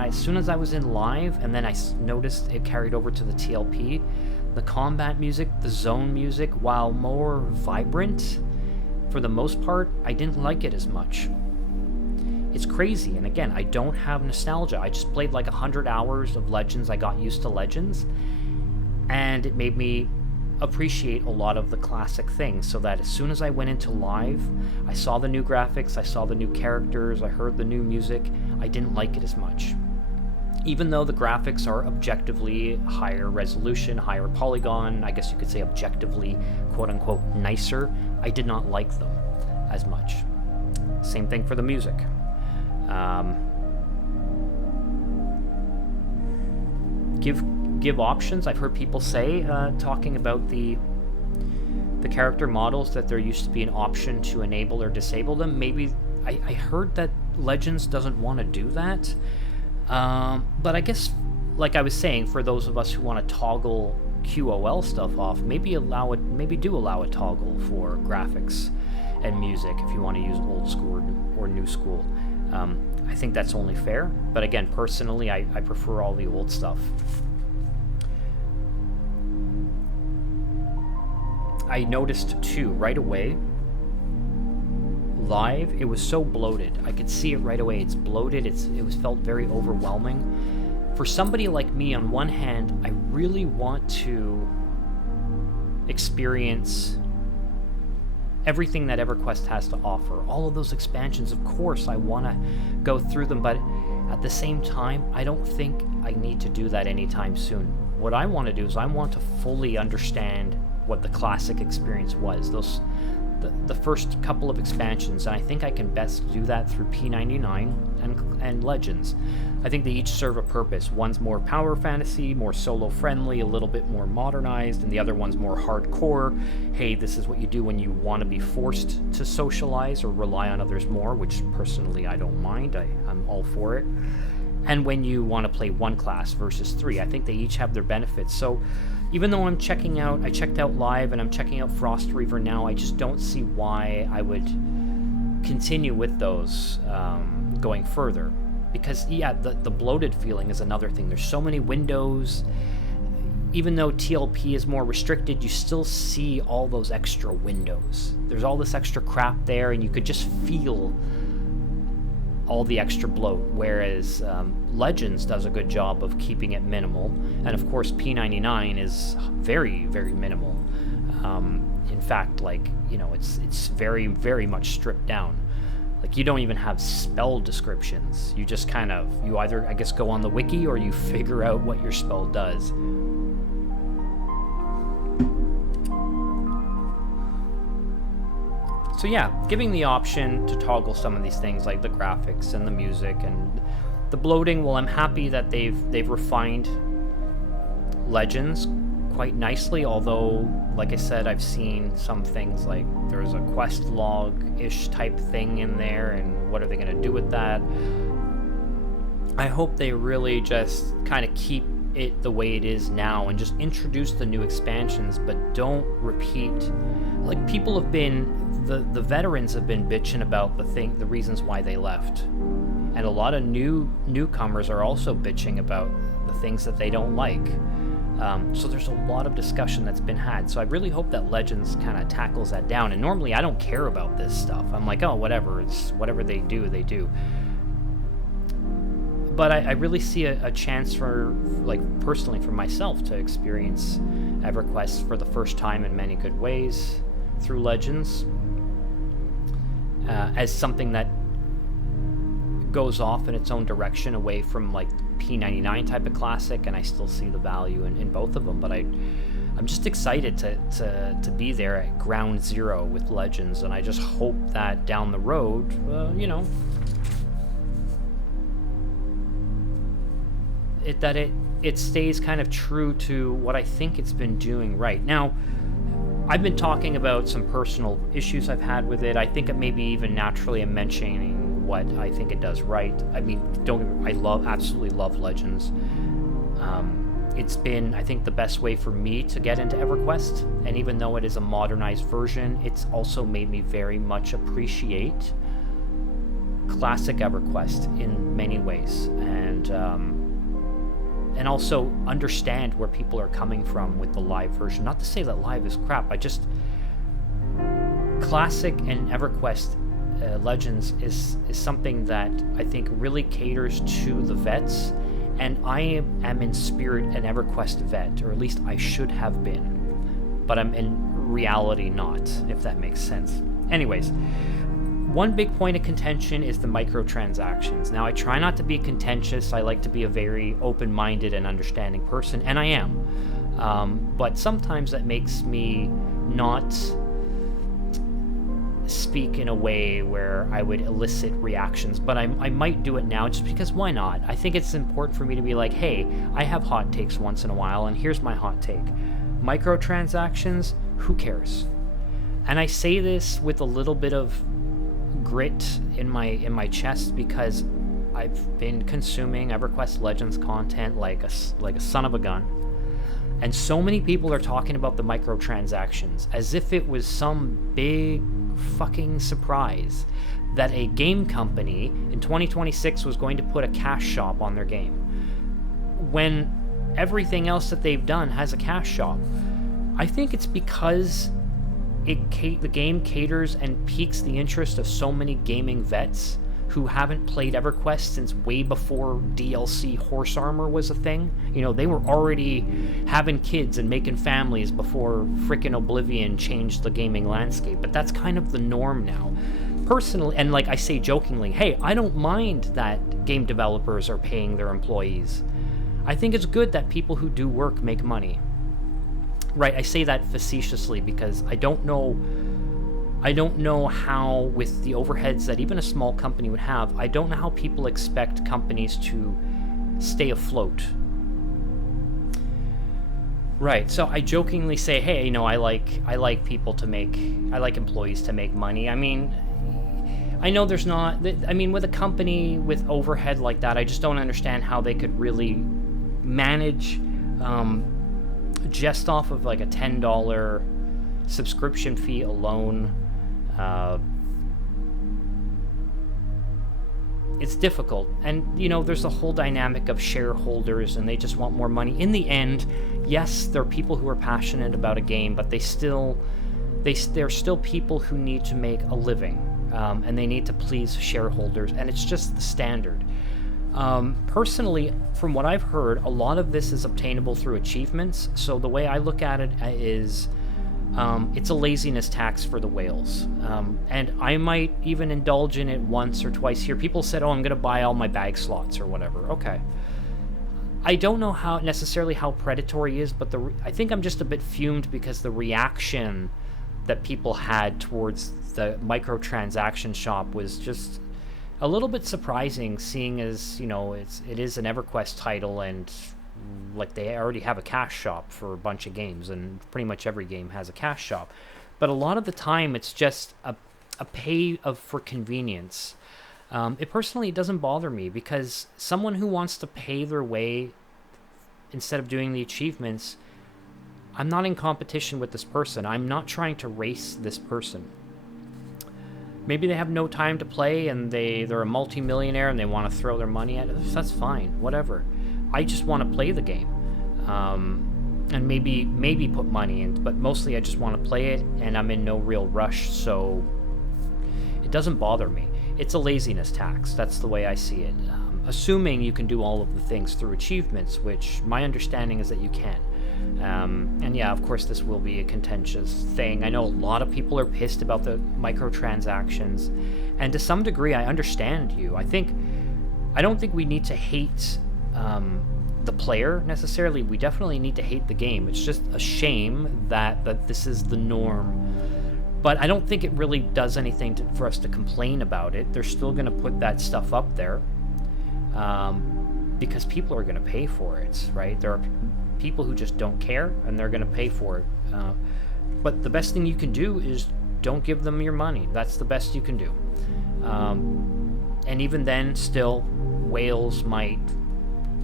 As soon as I was in live, and then I noticed it carried over to the TLP, the combat music, the zone music, while more vibrant, for the most part, I didn't like it as much. It's crazy, and again, I don't have nostalgia. I just played like 100 hours of Legends. I got used to Legends, and it made me appreciate a lot of the classic things, so that as soon as I went into live, I saw the new graphics, I saw the new characters, I heard the new music, I didn't like it as much. Even though the graphics are objectively higher resolution, higher polygon, I guess you could say objectively, quote-unquote, nicer, I did not like them as much. Same thing for the music. Give options. I've heard people say, talking about the character models, that there used to be an option to enable or disable them. Maybe, I heard that Legends doesn't want to do that. But I guess, like I was saying, for those of us who want to toggle QOL stuff off, maybe do allow a toggle for graphics and music if you want to use old school or new school. I think that's only fair, but again, personally, I prefer all the old stuff. I noticed too, right away, live, it was so bloated. I could see it right away. It's bloated. It was felt very overwhelming. For somebody like me, on one hand, I really want to experience everything that EverQuest has to offer. All of those expansions, of course, I want to go through them, but at the same time, I don't think I need to do that anytime soon. What I want to do is I want to fully understand what the classic experience was. The first couple of expansions, and I think I can best do that through P99 and Legends. I think they each serve a purpose. One's more power fantasy, more solo friendly, a little bit more modernized, and the other one's more hardcore. Hey, this is what you do when you want to be forced to socialize or rely on others more, which personally I don't mind. I'm all for it. And when you want to play one class versus three, I think they each have their benefits. So even though I checked out Live and I'm checking out Frost Reaver now, I just don't see why I would continue with those going further. Because, yeah, the bloated feeling is another thing. There's so many windows. Even though TLP is more restricted, you still see all those extra windows. There's all this extra crap there, and you could just feel all the extra bloat, whereas Legends does a good job of keeping it minimal, and of course P99 is very, very minimal. In fact, it's very, very much stripped down. Like, you don't even have spell descriptions. You just you either, I guess, go on the wiki or you figure out what your spell does. So yeah, giving the option to toggle some of these things like the graphics and the music and the bloating, well, I'm happy that they've refined Legends quite nicely, although, like I said, I've seen some things like there's a quest log-ish type thing in there, and what are they going to do with that? I hope they really just kind of keep it the way it is now and just introduce the new expansions, but don't repeat. Like, people have been, the veterans have been bitching about the reasons why they left, and a lot of newcomers are also bitching about the things that they don't like. So there's a lot of discussion that's been had. So I really hope that Legends kind of tackles that down. And normally I don't care about this stuff. I'm like, oh, whatever. It's whatever they do, they do. But I really see a chance for, like, personally for myself to experience EverQuest for the first time in many good ways through Legends as something that goes off in its own direction away from, like, P99 type of classic, and I still see the value in both of them. But I'm just excited to be there at ground zero with Legends, and I just hope that down the road, it stays kind of true to what I think it's been doing right. Now, I've been talking about some personal issues I've had with it. I think it maybe even naturally am mentioning what I think it does right. I mean, absolutely love Legends. It's been, I think, the best way for me to get into EverQuest, and even though it is a modernized version, it's also made me very much appreciate classic EverQuest in many ways, and also understand where people are coming from with the live version. Not to say that live is crap, classic and EverQuest Legends is something that I think really caters to the vets, and I am in spirit an EverQuest vet, or at least I should have been, but I'm in reality not, if that makes sense. Anyways, one big point of contention is the microtransactions. Now, I try not to be contentious. I like to be a very open-minded and understanding person, and I am. But sometimes that makes me not speak in a way where I would elicit reactions, but I might do it now just because why not? I think it's important for me to be like, hey, I have hot takes once in a while, and here's my hot take. Microtransactions, who cares? And I say this with a little bit of grit in my chest because I've been consuming EverQuest Legends content like a son of a gun. And so many people are talking about the microtransactions as if it was some big fucking surprise that a game company in 2026 was going to put a cash shop on their game, when everything else that they've done has a cash shop. I think it's because the game caters and piques the interest of so many gaming vets who haven't played EverQuest since way before DLC horse armor was a thing. You know, they were already having kids and making families before frickin' Oblivion changed the gaming landscape. But that's kind of the norm now. Personally, and like I say jokingly, hey, I don't mind that game developers are paying their employees. I think it's good that people who do work make money. Right, I say that facetiously because I don't know how, with the overheads that even a small company would have, I don't know how people expect companies to stay afloat. Right, so I jokingly say, hey, you know, I like employees to make money. I mean, I know there's not, I mean, with a company with overhead like that, I just don't understand how they could really manage just off of like a $10 subscription fee alone. It's difficult, and you know, there's a whole dynamic of shareholders and they just want more money. In the end, yes, there are people who are passionate about a game, but they're still people who need to make a living, and they need to please shareholders, and it's just the standard. Personally, from what I've heard, a lot of this is obtainable through achievements. So the way I look at it is, it's a laziness tax for the whales. And I might even indulge in it once or twice here. People said, oh, I'm going to buy all my bag slots or whatever. Okay. I don't know necessarily how predatory is, but I think I'm just a bit fumed because the reaction that people had towards the microtransaction shop was just a little bit surprising, seeing as, you know, it is an EverQuest title, and like they already have a cash shop for a bunch of games, and pretty much every game has a cash shop. But a lot of the time it's just a pay for convenience. It doesn't bother me, because someone who wants to pay their way instead of doing the achievements, I'm not in competition with this person. I'm not trying to race this person. Maybe they have no time to play and they're a multi-millionaire and they want to throw their money at it. That's fine, whatever. I just want to play the game, and maybe put money in, but mostly I just want to play it, and I'm in no real rush, so it doesn't bother me. It's a laziness tax. That's the way I see it. Assuming you can do all of the things through achievements, which my understanding is that you can. And yeah, of course, this will be a contentious thing. I know a lot of people are pissed about the microtransactions, and to some degree, I understand you. I don't think we need to hate the player necessarily. We definitely need to hate the game. It's just a shame that this is the norm. But I don't think it really does anything for us to complain about it. They're still going to put that stuff up there, because people are going to pay for it, right? There are people who just don't care, and they're going to pay for it. But the best thing you can do is don't give them your money. That's the best you can do. And even then, still, whales might,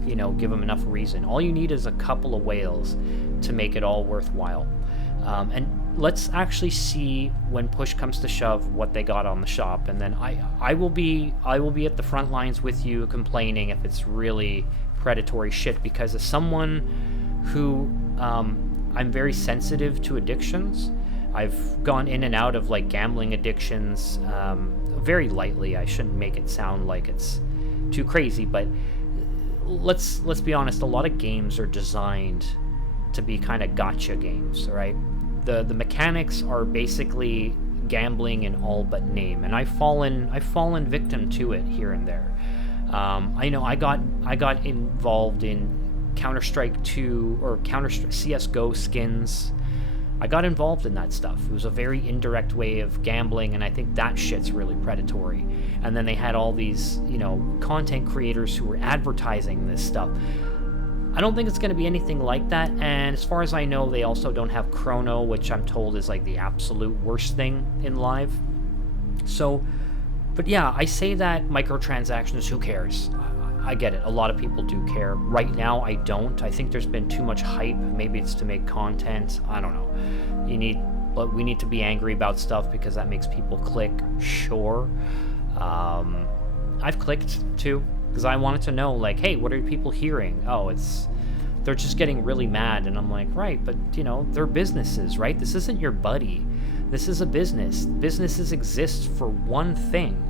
you know, give them enough reason. All you need is a couple of whales to make it all worthwhile. And let's actually see, when push comes to shove, what they got on the shop, and then I will be at the front lines with you, complaining if it's really predatory shit, because as someone who I'm very sensitive to addictions. I've gone in and out of like gambling addictions very lightly. I shouldn't make it sound like it's too crazy, but let's be honest, a lot of games are designed to be kind of gotcha games, right? The mechanics are basically gambling in all but name, and I've fallen victim to it here and there. I know I got involved in Counter-Strike 2 or CS:GO skins. I got involved in that stuff. It was a very indirect way of gambling, and I think that shit's really predatory. And then they had all these, content creators who were advertising this stuff. I don't think it's going to be anything like that, and as far as I know, they also don't have Chrono, which I'm told is like the absolute worst thing in live. So, but yeah, I say that microtransactions, who cares? I get it. A lot of people do care. Right now, I don't. I think there's been too much hype. Maybe it's to make content. I don't know. But we need to be angry about stuff because that makes people click. Sure. I've clicked too because I wanted to know, like, hey, what are people hearing? Oh, they're just getting really mad. And I'm like, right, but they're businesses, right? This isn't your buddy. This is a business. Businesses exist for one thing: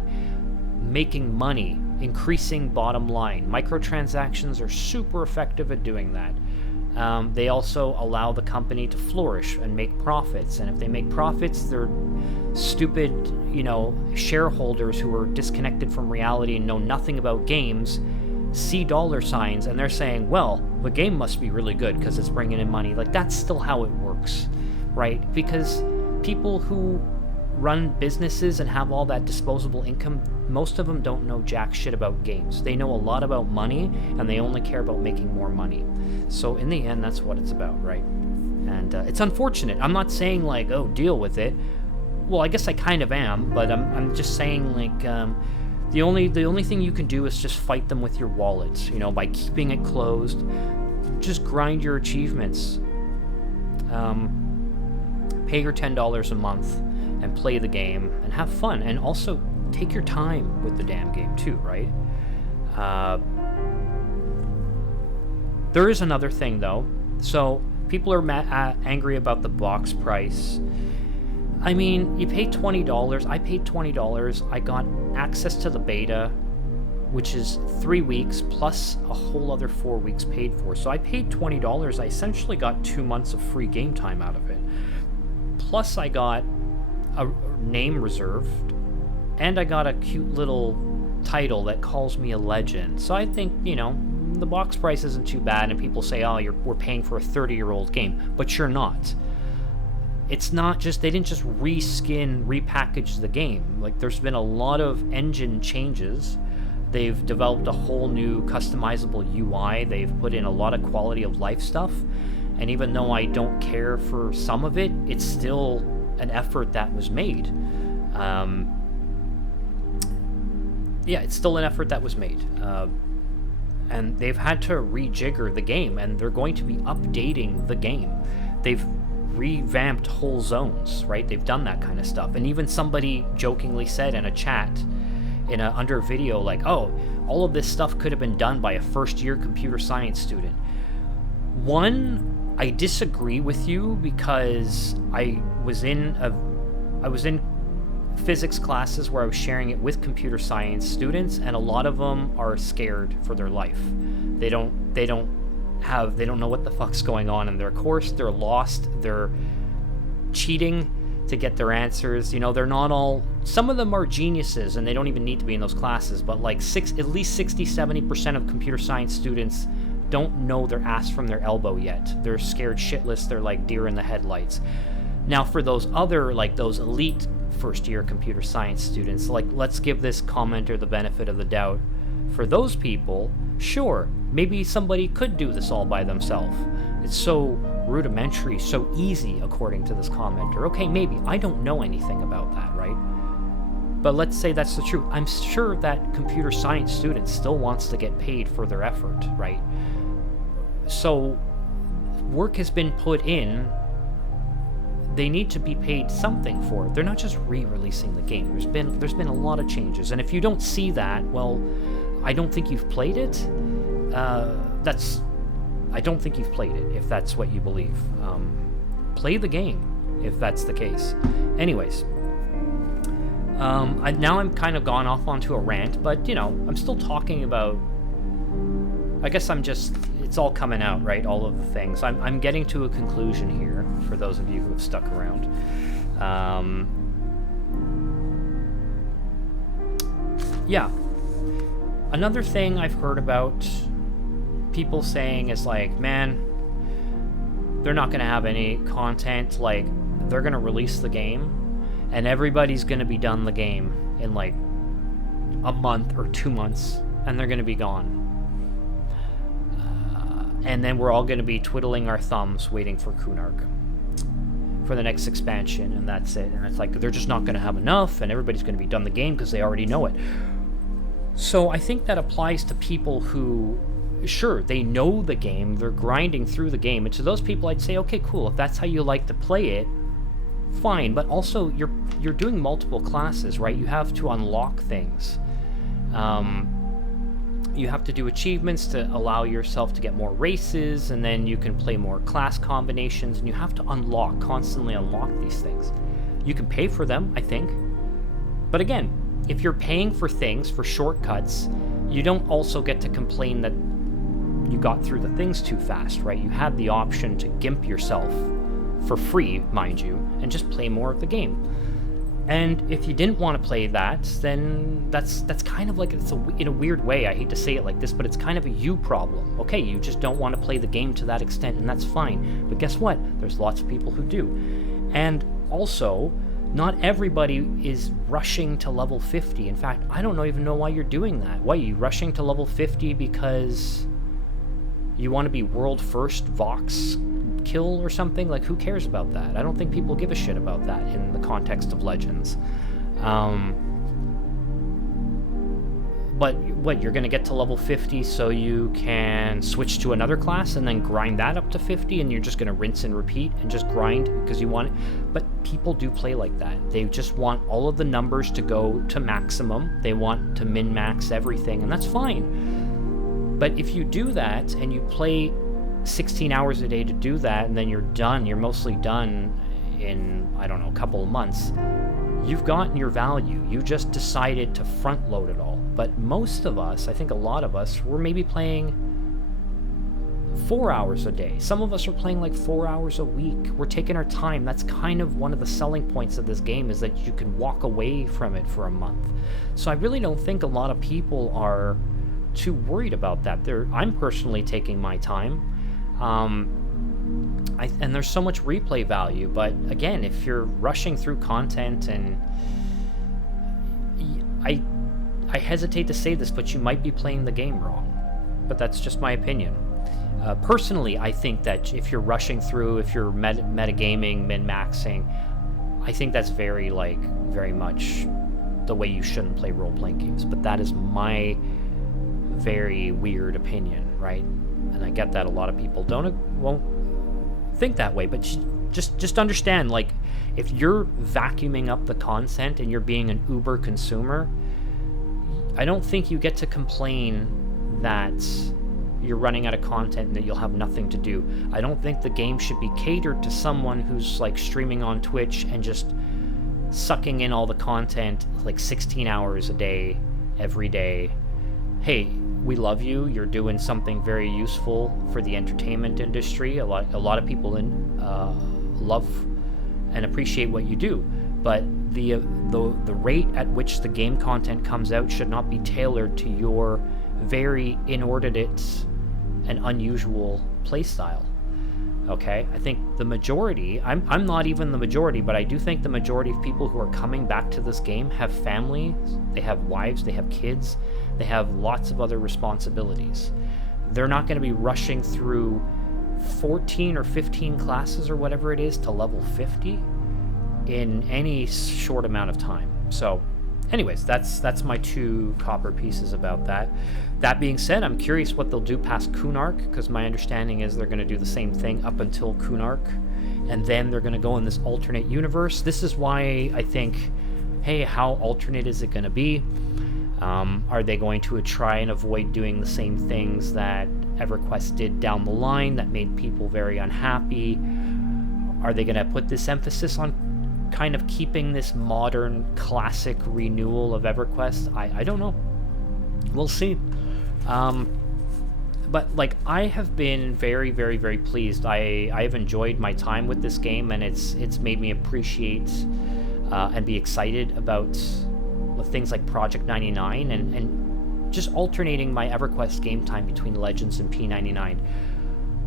making money. Increasing bottom line. Microtransactions are super effective at doing that. They also allow the company to flourish and make profits. And if they make profits, they're stupid, shareholders who are disconnected from reality and know nothing about games see dollar signs and they're saying, well, the game must be really good because it's bringing in money. Like, that's still how it works, right? Because people who run businesses and have all that disposable income, most of them don't know jack shit about games. They know a lot about money, and they only care about making more money. So in the end, that's what it's about, right? And it's unfortunate. I'm not saying, like, oh, deal with it. Well, I guess I kind of am, but I'm just saying, like, the only thing you can do is just fight them with your wallet, by keeping it closed. Just grind your achievements. Pay your $10 a month and play the game and have fun, and also take your time with the damn game too, right? There is another thing though. So people are angry about the box price. I mean, you pay $20. I paid $20. I got access to the beta, which is 3 weeks plus a whole other 4 weeks paid for. So I paid $20. I essentially got 2 months of free game time out of it. Plus I got a name reserved, and I got a cute little title that calls me a legend. So I think, the box price isn't too bad, and people say, oh, we're paying for a 30-year-old game, but you're not. It's not just, they didn't just repackage the game. Like, there's been a lot of engine changes. They've developed a whole new customizable UI. They've put in a lot of quality of life stuff, and even though I don't care for some of it, it's still an effort that was made. It's still an effort that was made. And they've had to rejigger the game, and they're going to be updating the game. They've revamped whole zones, right? They've done that kind of stuff. And even somebody jokingly said in a chat, under a video, like, oh, all of this stuff could have been done by a first-year computer science student. One, I disagree with you because I was in physics classes where I was sharing it with computer science students, and a lot of them are scared for their life. They don't know what the fuck's going on in their course. They're lost. They're cheating to get their answers. They're not all, some of them are geniuses and they don't even need to be in those classes, but like at least 60-70% of computer science students don't know their ass from their elbow yet. They're scared shitless. They're like deer in the headlights. Now for those other, like those elite first-year computer science students, like, let's give this commenter the benefit of the doubt. For those people, sure, maybe somebody could do this all by themselves. It's so rudimentary, so easy, according to this commenter. Okay, maybe. I don't know anything about that, right? But let's say that's the truth. I'm sure that computer science student still wants to get paid for their effort, right? So work has been put in. They need to be paid something for it. They're not just re-releasing the game. There's been a lot of changes, and if you don't see that, well, I don't think you've played it. I don't think you've played it, if that's what you believe. Play the game, if that's the case. Anyways, now I'm kind of gone off onto a rant, but I'm still talking about. I guess it's all coming out, right? All of the things. I'm getting to a conclusion here, for those of you who have stuck around. yeah. Another thing I've heard about people saying is like, man, they're not going to have any content. Like, they're going to release the game and everybody's going to be done the game in like a month or 2 months, and they're going to be gone. And then we're all going to be twiddling our thumbs waiting for Kunark for the next expansion, and that's it. And it's like they're just not going to have enough, and everybody's going to be done the game because they already know it. So I think that applies to people who, sure, they know the game, they're grinding through the game, and to those people I'd say, okay, cool, if that's how you like to play it, fine. But also you're doing multiple classes, right? You have to unlock things. You have to do achievements to allow yourself to get more races, and then you can play more class combinations, and you have to constantly unlock these things. You can pay for them, I think. But again, if you're paying for things, for shortcuts, you don't also get to complain that you got through the things too fast, right? You had the option to gimp yourself for free, mind you, and just play more of the game. And if you didn't want to play that, then that's kind of like, in a weird way, I hate to say it like this, but it's kind of a you problem. Okay, you just don't want to play the game to that extent, and that's fine. But guess what? There's lots of people who do. And also, not everybody is rushing to level 50. In fact, I don't even know why you're doing that. Why are you rushing to level 50 because you want to be world first Vox kill or something? Like, who cares about that? I don't think people give a shit about that in the context of Legends. But what, you're gonna get to level 50 so you can switch to another class and then grind that up to 50, and you're just gonna rinse and repeat and just grind because you want it? But people do play like that. They just want all of the numbers to go to maximum. They want to min-max everything, and that's fine. But if you do that and you play 16 hours a day to do that, and then you're done, you're mostly done in, I don't know, a couple of months, you've gotten your value. You just decided to front load it all. But most of us, I think a lot of us, we're maybe playing 4 hours a day. Some of us are playing like 4 hours a week. We're taking our time. That's kind of one of the selling points of this game, is that you can walk away from it for a month. So I really don't think a lot of people are too worried about that. I'm personally taking my time. And there's so much replay value, but again, if you're rushing through content, and I hesitate to say this, but you might be playing the game wrong. But that's just my opinion. Personally, I think that if you're rushing through, if you're metagaming, min-maxing, I think that's very much the way you shouldn't play role-playing games. But that is my very weird opinion, right? And I get that a lot of people won't think that way, but just understand, like, if you're vacuuming up the content and you're being an uber consumer, I don't think you get to complain that you're running out of content and that you'll have nothing to do. I don't think the game should be catered to someone who's like streaming on Twitch and just sucking in all the content like 16 hours a day, every day. Hey, we love you. You're doing something very useful for the entertainment industry. A lot of people love and appreciate what you do, but the rate at which the game content comes out should not be tailored to your very inordinate and unusual playstyle. Okay, I think the majority, I'm not even the majority, but I do think the majority of people who are coming back to this game have families, they have wives, they have kids, they have lots of other responsibilities. They're not going to be rushing through 14 or 15 classes or whatever it is to level 50 in any short amount of time. So anyways, that's my 2 copper pieces about that. That being said, I'm curious what they'll do past Kunark, because my understanding is they're going to do the same thing up until Kunark, and then they're going to go in this alternate universe. This is why I think, hey, how alternate is it going to be? Are they going to try and avoid doing the same things that EverQuest did down the line that made people very unhappy? Are they going to put this emphasis on kind of keeping this modern classic renewal of EverQuest? I don't know. We'll see. But like, I have been very, very, very pleased. I have enjoyed my time with this game, and it's made me appreciate and be excited about with things like Project 99 and just alternating my EverQuest game time between Legends and P99.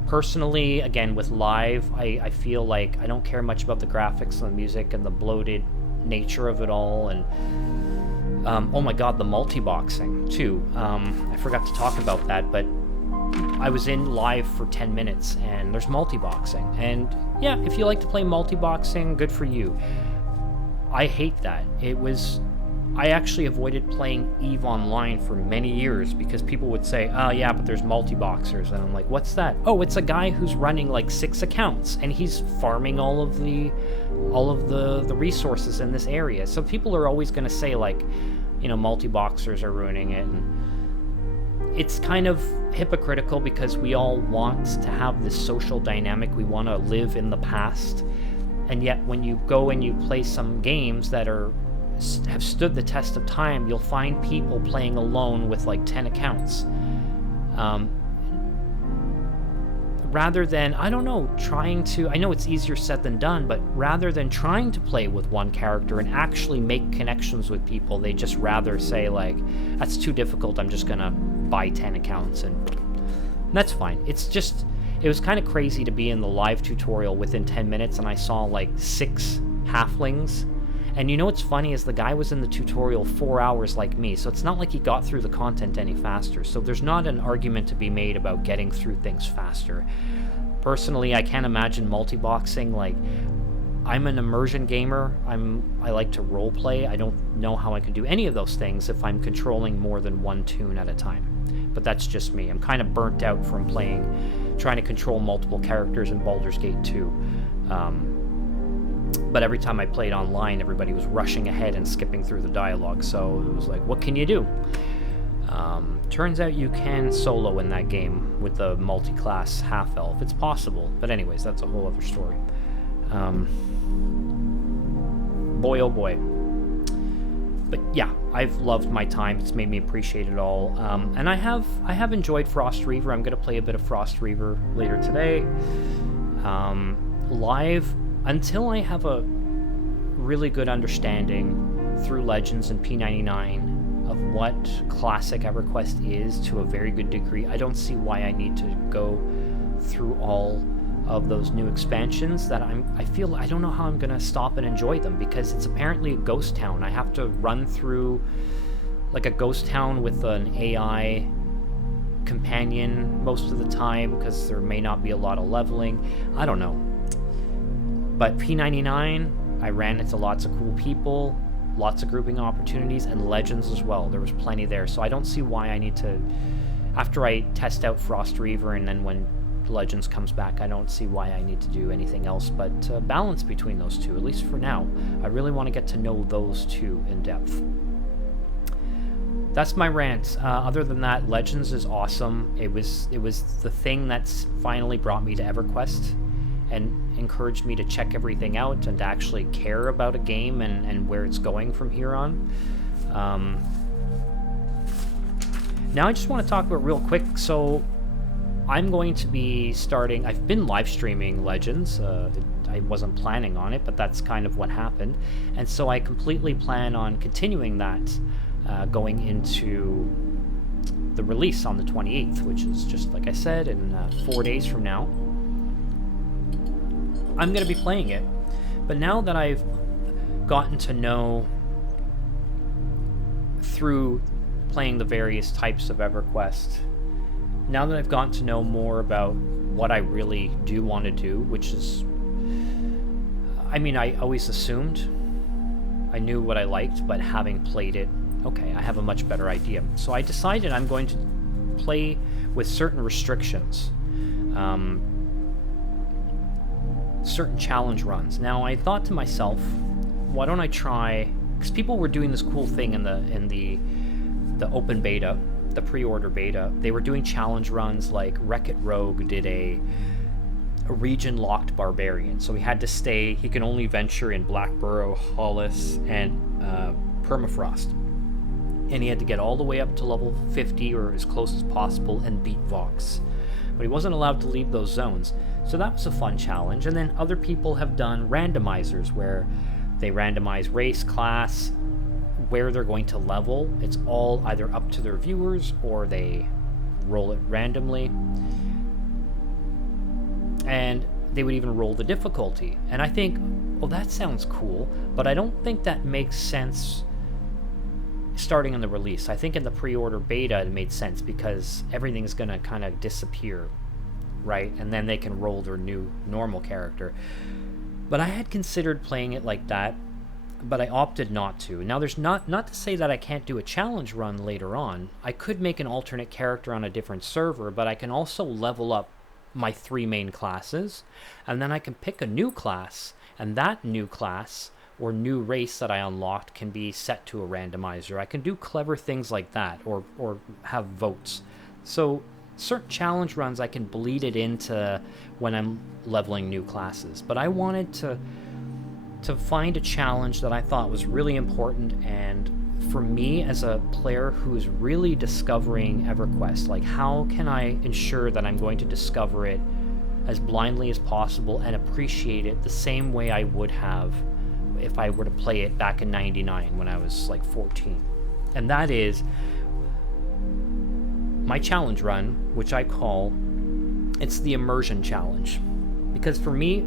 Personally, again, with live, I feel like I don't care much about the graphics and the music and the bloated nature of it all. And oh my god, the multi-boxing too. I forgot to talk about that, but I was in live for 10 minutes and there's multi-boxing. And yeah, if you like to play multi-boxing, good for you. I hate that. I actually avoided playing EVE Online for many years because people would say, oh yeah, but there's multi-boxers. And I'm like, what's that? Oh, it's a guy who's running like 6 accounts and he's farming all of the resources in this area. So people are always going to say like, you know, multi-boxers are ruining it. And it's kind of hypocritical because we all want to have this social dynamic. We want to live in the past. And yet when you go and you play some games that have stood the test of time, you'll find people playing alone with like 10 accounts. Rather than, I don't know, I know it's easier said than done, but rather than trying to play with one character and actually make connections with people, they just rather say like, that's too difficult, I'm just gonna buy 10 accounts, and that's fine. It was kind of crazy to be in the live tutorial within 10 minutes and I saw like 6 halflings. And you know what's funny is the guy was in the tutorial 4 hours like me, so it's not like he got through the content any faster. So there's not an argument to be made about getting through things faster. Personally, I can't imagine multi-boxing. Like, I'm an immersion gamer. I like to role play. I don't know how I can do any of those things if I'm controlling more than one toon at a time. But that's just me. I'm kind of burnt out from trying to control multiple characters in Baldur's Gate 2. But every time I played online, everybody was rushing ahead and skipping through the dialogue, so it was like, what can you do? Turns out you can solo in that game with the multi-class half-elf. It's possible, but anyways, that's a whole other story. Boy, oh boy. But yeah, I've loved my time. It's made me appreciate it all. And I have enjoyed Frost Reaver. I'm going to play a bit of Frost Reaver later today. Live, until I have a really good understanding through Legends and P99 of what classic EverQuest is to a very good degree, I don't see why I need to go through all of those new expansions that I feel I don't know how I'm going to stop and enjoy them, because it's apparently a ghost town. I have to run through like a ghost town with an AI companion most of the time because there may not be a lot of leveling. I don't know. But P99, I ran into lots of cool people, lots of grouping opportunities, and Legends as well. There was plenty there, so I don't see why I need to, after I test out Frost Reaver and then when Legends comes back, I don't see why I need to do anything else but balance between those two, at least for now. I really want to get to know those two in depth. That's my rant. Other than that, Legends is awesome. It was the thing that's finally brought me to EverQuest and encouraged me to check everything out and to actually care about a game and where it's going from here on. Now I just want to talk about real quick, so I'm going to be starting, I've been live streaming Legends, I wasn't planning on it, but that's kind of what happened, and so I completely plan on continuing that going into the release on the 28th, which is just like I said, in 4 days from now. I'm going to be playing it, but now that I've gotten to know through playing the various types of EverQuest, now that I've gotten to know more about what I really do want to do, which is, I mean, I always assumed I knew what I liked, but having played it, okay, I have a much better idea. So I decided I'm going to play with certain restrictions. Certain challenge runs. Now I thought to myself, why don't I try, because people were doing this cool thing in the open beta, the pre-order beta. They were doing challenge runs, like Wreck-It Rogue did a region locked barbarian, so he had to stay, he can only venture in Blackburrow, Hollis, and Permafrost, and he had to get all the way up to level 50 or as close as possible and beat Vox, but he wasn't allowed to leave those zones. So that was a fun challenge. And then other people have done randomizers where they randomize race, class, where they're going to level. It's all either up to their viewers or they roll it randomly. And they would even roll the difficulty. And I think, well, that sounds cool, but I don't think that makes sense starting in the release. I think in the pre-order beta it made sense because everything's going to kind of disappear, right? And then they can roll their new normal character. But I had considered playing it like that, but I opted not to. Now, there's not to say that I can't do a challenge run later on. I could make an alternate character on a different server, but I can also level up my 3 main classes, and then I can pick a new class, and that new class or new race that I unlocked can be set to a randomizer. I can do clever things like that, or have votes. So certain challenge runs I can bleed it into when I'm leveling new classes. But I wanted to find a challenge that I thought was really important, and for me as a player who is really discovering EverQuest, like how can I ensure that I'm going to discover it as blindly as possible and appreciate it the same way I would have if I were to play it back in '99 when I was like 14. And that is my challenge run, which I call, it's the immersion challenge. Because for me,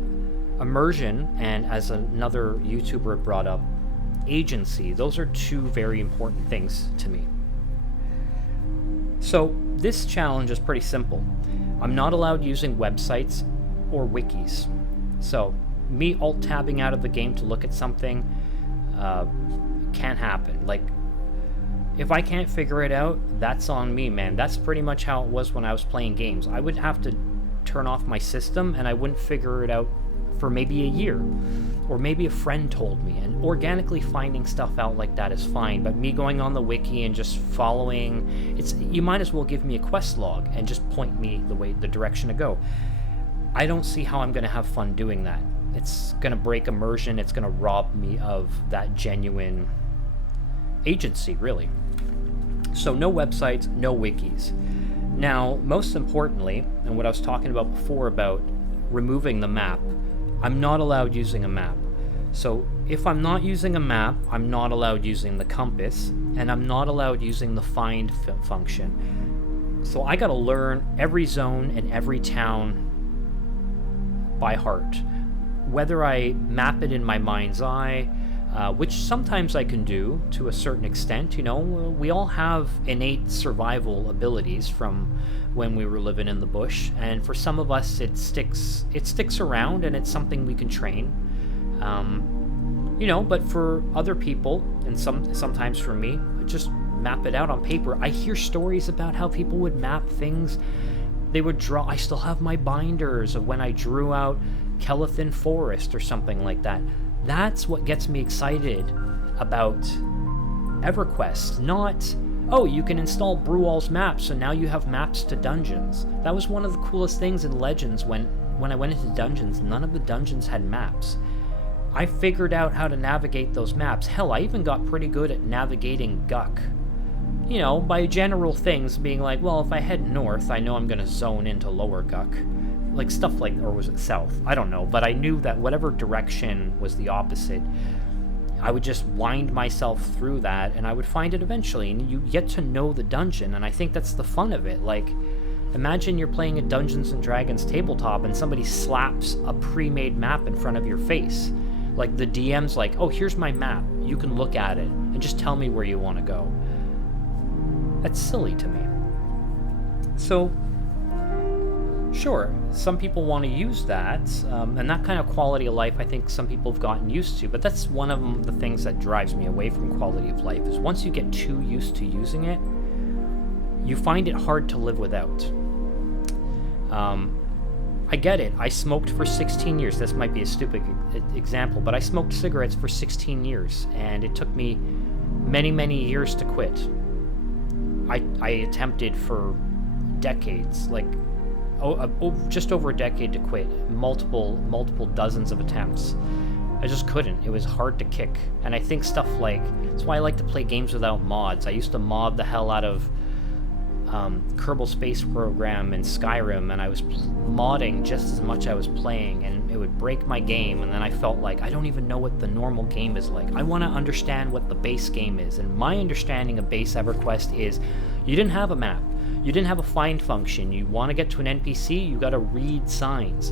immersion, and as another YouTuber brought up, agency, those are 2 very important things to me. So this challenge is pretty simple. I'm not allowed using websites or wikis. So me alt-tabbing out of the game to look at something can't happen. Like, if I can't figure it out, that's on me, man. That's pretty much how it was when I was playing games. I would have to turn off my system and I wouldn't figure it out for maybe a year, or maybe a friend told me. And organically finding stuff out like that is fine, but me going on the wiki and just following, you might as well give me a quest log and just point me the direction to go. I don't see how I'm going to have fun doing that. It's going to break immersion. It's going to rob me of that genuine agency, really. So no websites, no wikis. Now, most importantly, and what I was talking about before about removing the map, I'm not allowed using a map. So if I'm not using a map, I'm not allowed using the compass, and I'm not allowed using the find function. So I gotta learn every zone and every town by heart. Whether I map it in my mind's eye, which sometimes I can do to a certain extent. You know, we all have innate survival abilities from when we were living in the bush, and for some of us it sticks around, and it's something we can train. You know, but for other people, and sometimes for me, just map it out on paper. I hear stories about how people would map things. They would draw. I still have my binders of when I drew out Kelethin Forest or something like that. That's what gets me excited about EverQuest, not, oh, you can install Brewall's maps, so now you have maps to dungeons. That was one of the coolest things in Legends when I went into dungeons. None of the dungeons had maps. I figured out how to navigate those maps. Hell, I even got pretty good at navigating Guck. You know, by general things being like, well, if I head north, I know I'm going to zone into Lower Guck. Like stuff like, or was it south? I don't know, but I knew that whatever direction was the opposite, I would just wind myself through that, and I would find it eventually, and you get to know the dungeon, and I think that's the fun of it. Like, imagine you're playing a Dungeons & Dragons tabletop, and somebody slaps a pre-made map in front of your face. Like, the DM's like, oh, here's my map, you can look at it, and just tell me where you want to go. That's silly to me. So, sure, some people want to use that, and that kind of quality of life I think some people have gotten used to, but that's one of the things that drives me away from quality of life, is once you get too used to using it, you find it hard to live without. I get it, I smoked for 16 years, this might be a stupid example, but I smoked cigarettes for 16 years, and it took me many, many years to quit. I attempted for decades, like, just over a decade to quit, multiple dozens of attempts. I just couldn't. It was hard to kick. And I think stuff like, that's why I like to play games without mods. I used to mod the hell out of Kerbal Space Program and Skyrim, and I was modding just as much I was playing, and it would break my game, and then I felt like I don't even know what the normal game is like. I want to understand what the base game is, and my understanding of base EverQuest is you didn't have a map, you didn't have a find function. You want to get to an NPC, you got to read signs.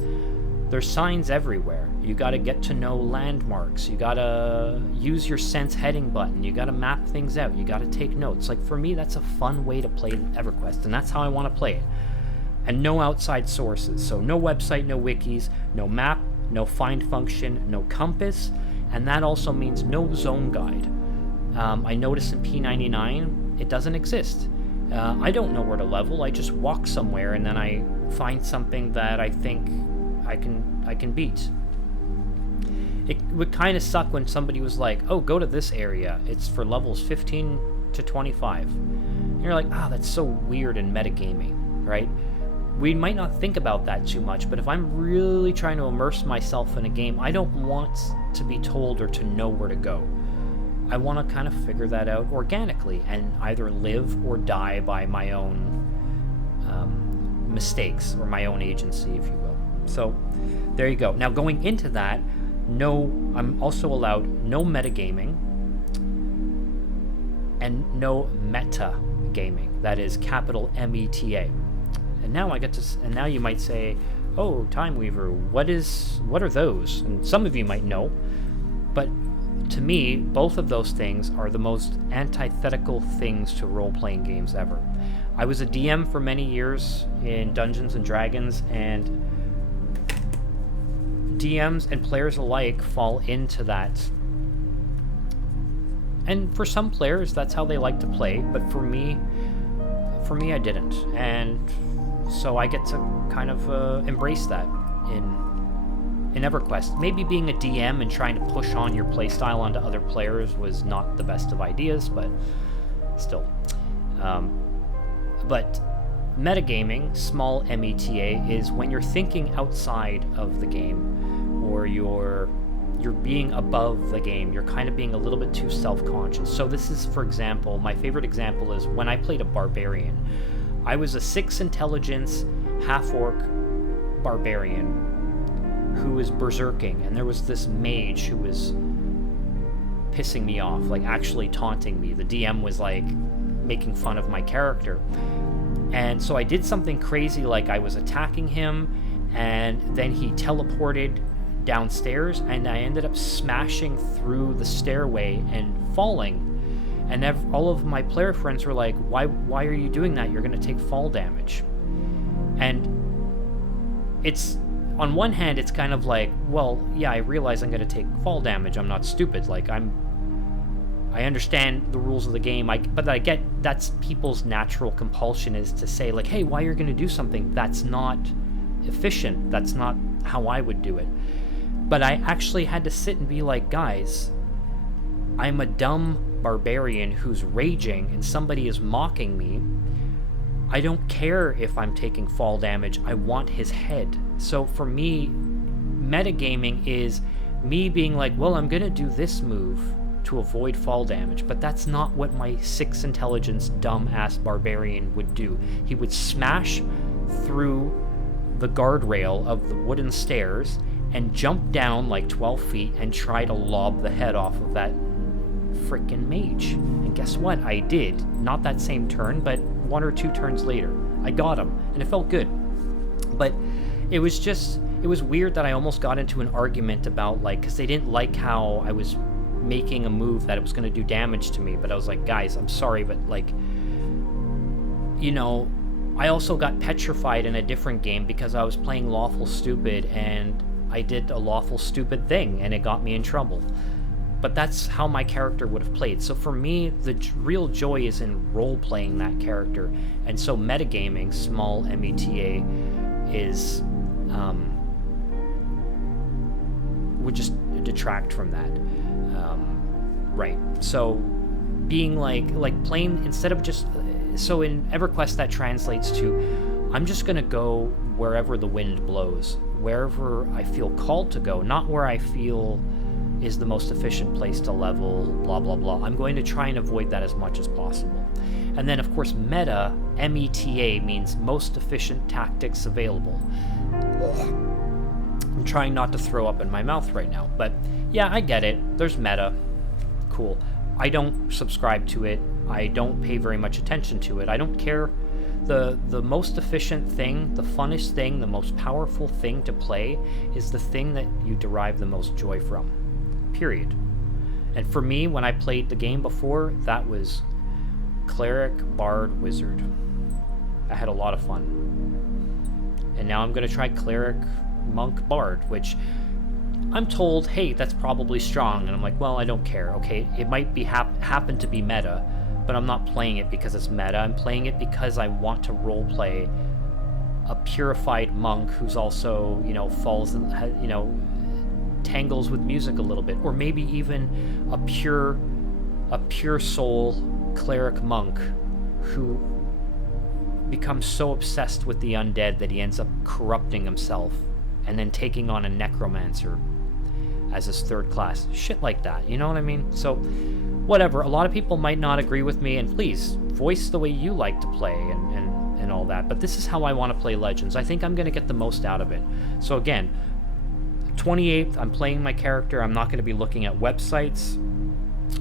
There's signs everywhere. You got to get to know landmarks. You got to use your sense heading button. You got to map things out. You got to take notes. Like, for me, that's a fun way to play EverQuest, and that's how I want to play it. And no outside sources. So no website, no wikis, no map, no find function, no compass, and that also means no zone guide. I noticed in P99, it doesn't exist. I don't know where to level. I just walk somewhere, and then I find something that I think I can beat. It would kind of suck when somebody was like, oh, go to this area. It's for levels 15 to 25. And you're like, that's so weird in metagaming, right? We might not think about that too much, but if I'm really trying to immerse myself in a game, I don't want to be told or to know where to go. I want to kind of figure that out organically and either live or die by my own mistakes or my own agency, if you will. So there you go. Now, going into that, I'm also allowed no metagaming and no meta gaming. That is capital META. And now you might say, oh, Time Weaver, what are those? And some of you might know, but to me, both of those things are the most antithetical things to role-playing games ever. I was a DM for many years in Dungeons and Dragons, and DMs and players alike fall into that. And for some players, that's how they like to play, but for me, I didn't. And so I get to kind of embrace that in EverQuest. Maybe being a DM and trying to push on your playstyle onto other players was not the best of ideas, but still. But metagaming, small META, is when you're thinking outside of the game, or you're being above the game. You're kind of being a little bit too self-conscious. So this is, for example, my favorite example is when I played a barbarian. I was a 6 intelligence half-orc barbarian who was berserking, and there was this mage who was pissing me off, like actually taunting me. The DM was like making fun of my character. And so I did something crazy, like I was attacking him, and then he teleported downstairs, and I ended up smashing through the stairway and falling. And all of my player friends were like, why are you doing that? You're going to take fall damage. And it's, on one hand, it's kind of like, well, yeah, I realize I'm going to take fall damage. I'm not stupid. Like, I understand the rules of the game, but I get that's people's natural compulsion is to say, like, hey, why you're going to do something that's not efficient. That's not how I would do it. But I actually had to sit and be like, guys, I'm a dumb barbarian who's raging and somebody is mocking me. I don't care if I'm taking fall damage. I want his head. So for me, metagaming is me being like, well, I'm going to do this move to avoid fall damage, but that's not what my 6 intelligence dumb-ass barbarian would do. He would smash through the guardrail of the wooden stairs and jump down like 12 feet and try to lob the head off of that freaking mage. And guess what? I did. Not that same turn, but 1 or 2 turns later. I got him, and it felt good. But it was weird that I almost got into an argument about, like, because they didn't like how I was making a move that it was going to do damage to me. But I was like, guys, I'm sorry, but, like, you know, I also got petrified in a different game because I was playing Lawful Stupid, and I did a lawful stupid thing, and it got me in trouble. But that's how my character would have played. So for me, the real joy is in role-playing that character. And so metagaming, small META, is would just detract from that. Right. So being like playing, instead of just... So in EverQuest that translates to, I'm just going to go wherever the wind blows, wherever I feel called to go, not where I feel is the most efficient place to level, blah, blah, blah. I'm going to try and avoid that as much as possible. And then, of course, meta, META, means most efficient tactics available. I'm trying not to throw up in my mouth right now, but yeah, I get it. There's meta. Cool. I don't subscribe to it. I don't pay very much attention to it. I don't care. The most efficient thing, the funnest thing, the most powerful thing to play is the thing that you derive the most joy from. Period. And for me, when I played the game before, that was cleric, bard, wizard. I had a lot of fun. And now I'm going to try cleric, monk, bard, which I'm told, hey, that's probably strong. And I'm like, well, I don't care. Okay, it might be happen to be meta, but I'm not playing it because it's meta. I'm playing it because I want to roleplay a purified monk who's also, falls in, tangles with music a little bit, or maybe even a pure soul cleric monk who becomes so obsessed with the undead that he ends up corrupting himself and then taking on a necromancer as his third class. Shit like that, you know what I mean? So, whatever. A lot of people might not agree with me, and please, voice the way you like to play and all that. But this is how I want to play Legends. I think I'm going to get the most out of it. So again, 28th, I'm playing my character. I'm not going to be looking at websites,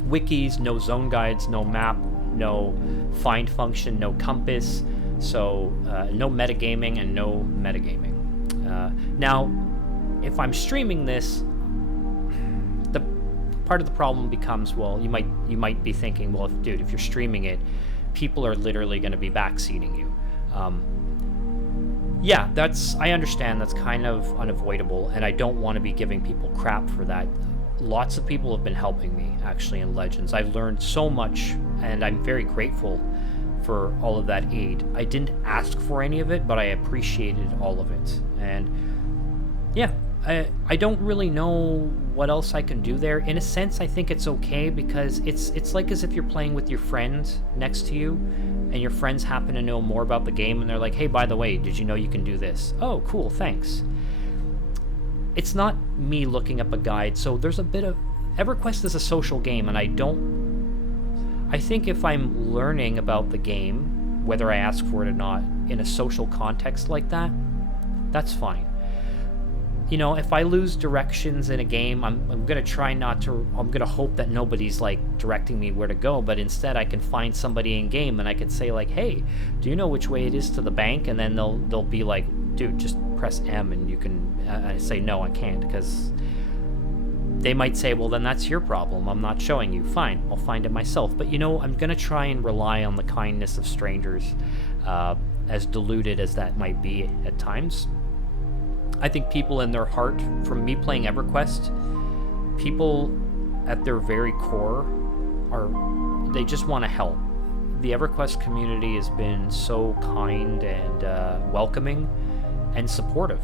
wikis, no zone guides, no map, no find function, no compass. So, no metagaming and no metagaming. Now, if I'm streaming this, the part of the problem becomes, well, you might be thinking, well, if you're streaming it, people are literally going to be backseating you. Yeah, I understand that's kind of unavoidable, and I don't want to be giving people crap for that. Lots of people have been helping me, actually, in Legends. I've learned so much, and I'm very grateful for all of that aid. I didn't ask for any of it, but I appreciated all of it. And yeah, I don't really know what else I can do there. In a sense, I think it's okay, because it's like as if you're playing with your friend next to you, and your friends happen to know more about the game, and they're like, hey, by the way, did you know you can do this? Oh, cool, thanks. It's not me looking up a guide, so there's a bit of... EverQuest is a social game, and I think if I'm learning about the game, whether I ask for it or not, in a social context like that, that's fine. If I lose directions in a game, I'm going to try not to... I'm going to hope that nobody's, directing me where to go, but instead I can find somebody in-game, and I could say, hey, do you know which way it is to the bank? And then they'll be like, dude, just press M, and you can... I say, no, I can't, because... They might say, well, then that's your problem. I'm not showing you. Fine, I'll find it myself. But, I'm going to try and rely on the kindness of strangers, as diluted as that might be at times. I think people in their heart, from me playing EverQuest, people at their very core they just want to help. The EverQuest community has been so kind and welcoming and supportive.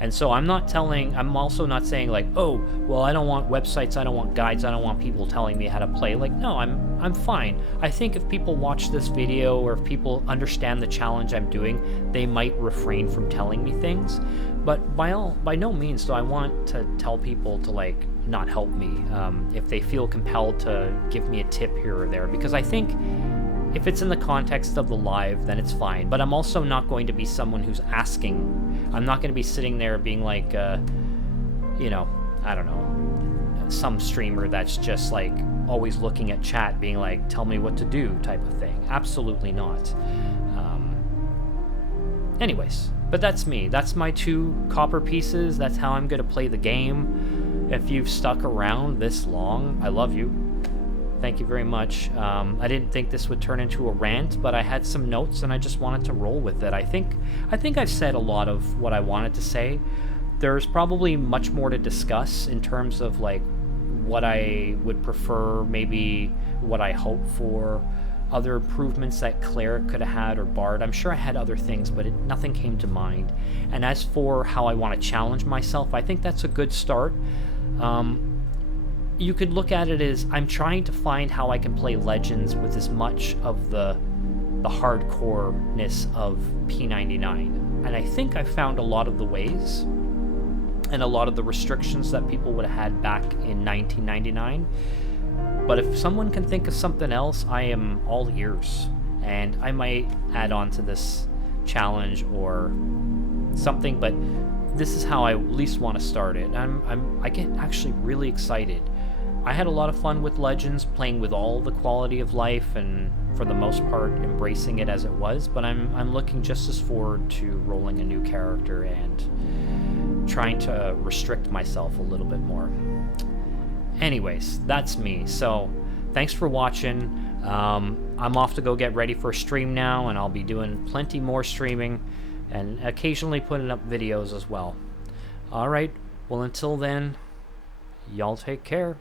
And so I'm also not saying oh, well, I don't want websites, I don't want guides, I don't want people telling me how to play. No, I'm fine. I think if people watch this video, or if people understand the challenge I'm doing, they might refrain from telling me things. But by no means do I want to tell people to not help me if they feel compelled to give me a tip here or there, because I think if it's in the context of the live, then it's fine. But I'm also not going to be someone who's asking. I'm not going to be sitting there being like, I don't know, some streamer that's just always looking at chat being like, tell me what to do type of thing. Absolutely not. Anyways, but that's me. That's my 2 copper pieces. That's how I'm going to play the game. If you've stuck around this long, I love you. Thank you very much. I didn't think this would turn into a rant, but I had some notes and I just wanted to roll with it. I think I've said a lot of what I wanted to say. There's probably much more to discuss in terms of what I would prefer, maybe what I hope for, other improvements that cleric could have had, or bard. I'm sure I had other things, but nothing came to mind. And as for how I want to challenge myself, I think that's a good start. You could look at it as I'm trying to find how I can play Legends with as much of the hardcore-ness of P99. And I think I found a lot of the ways and a lot of the restrictions that people would have had back in 1999. But if someone can think of something else, I am all ears. and I might add on to this challenge or something, but this is how I at least want to start it. I get actually really excited. I had a lot of fun with Legends, playing with all the quality of life, and for the most part embracing it as it was, but I'm looking just as forward to rolling a new character and trying to restrict myself a little bit more. Anyways, that's me. So thanks for watching. I'm off to go get ready for a stream now, and I'll be doing plenty more streaming and occasionally putting up videos as well. Alright, well until then, y'all take care.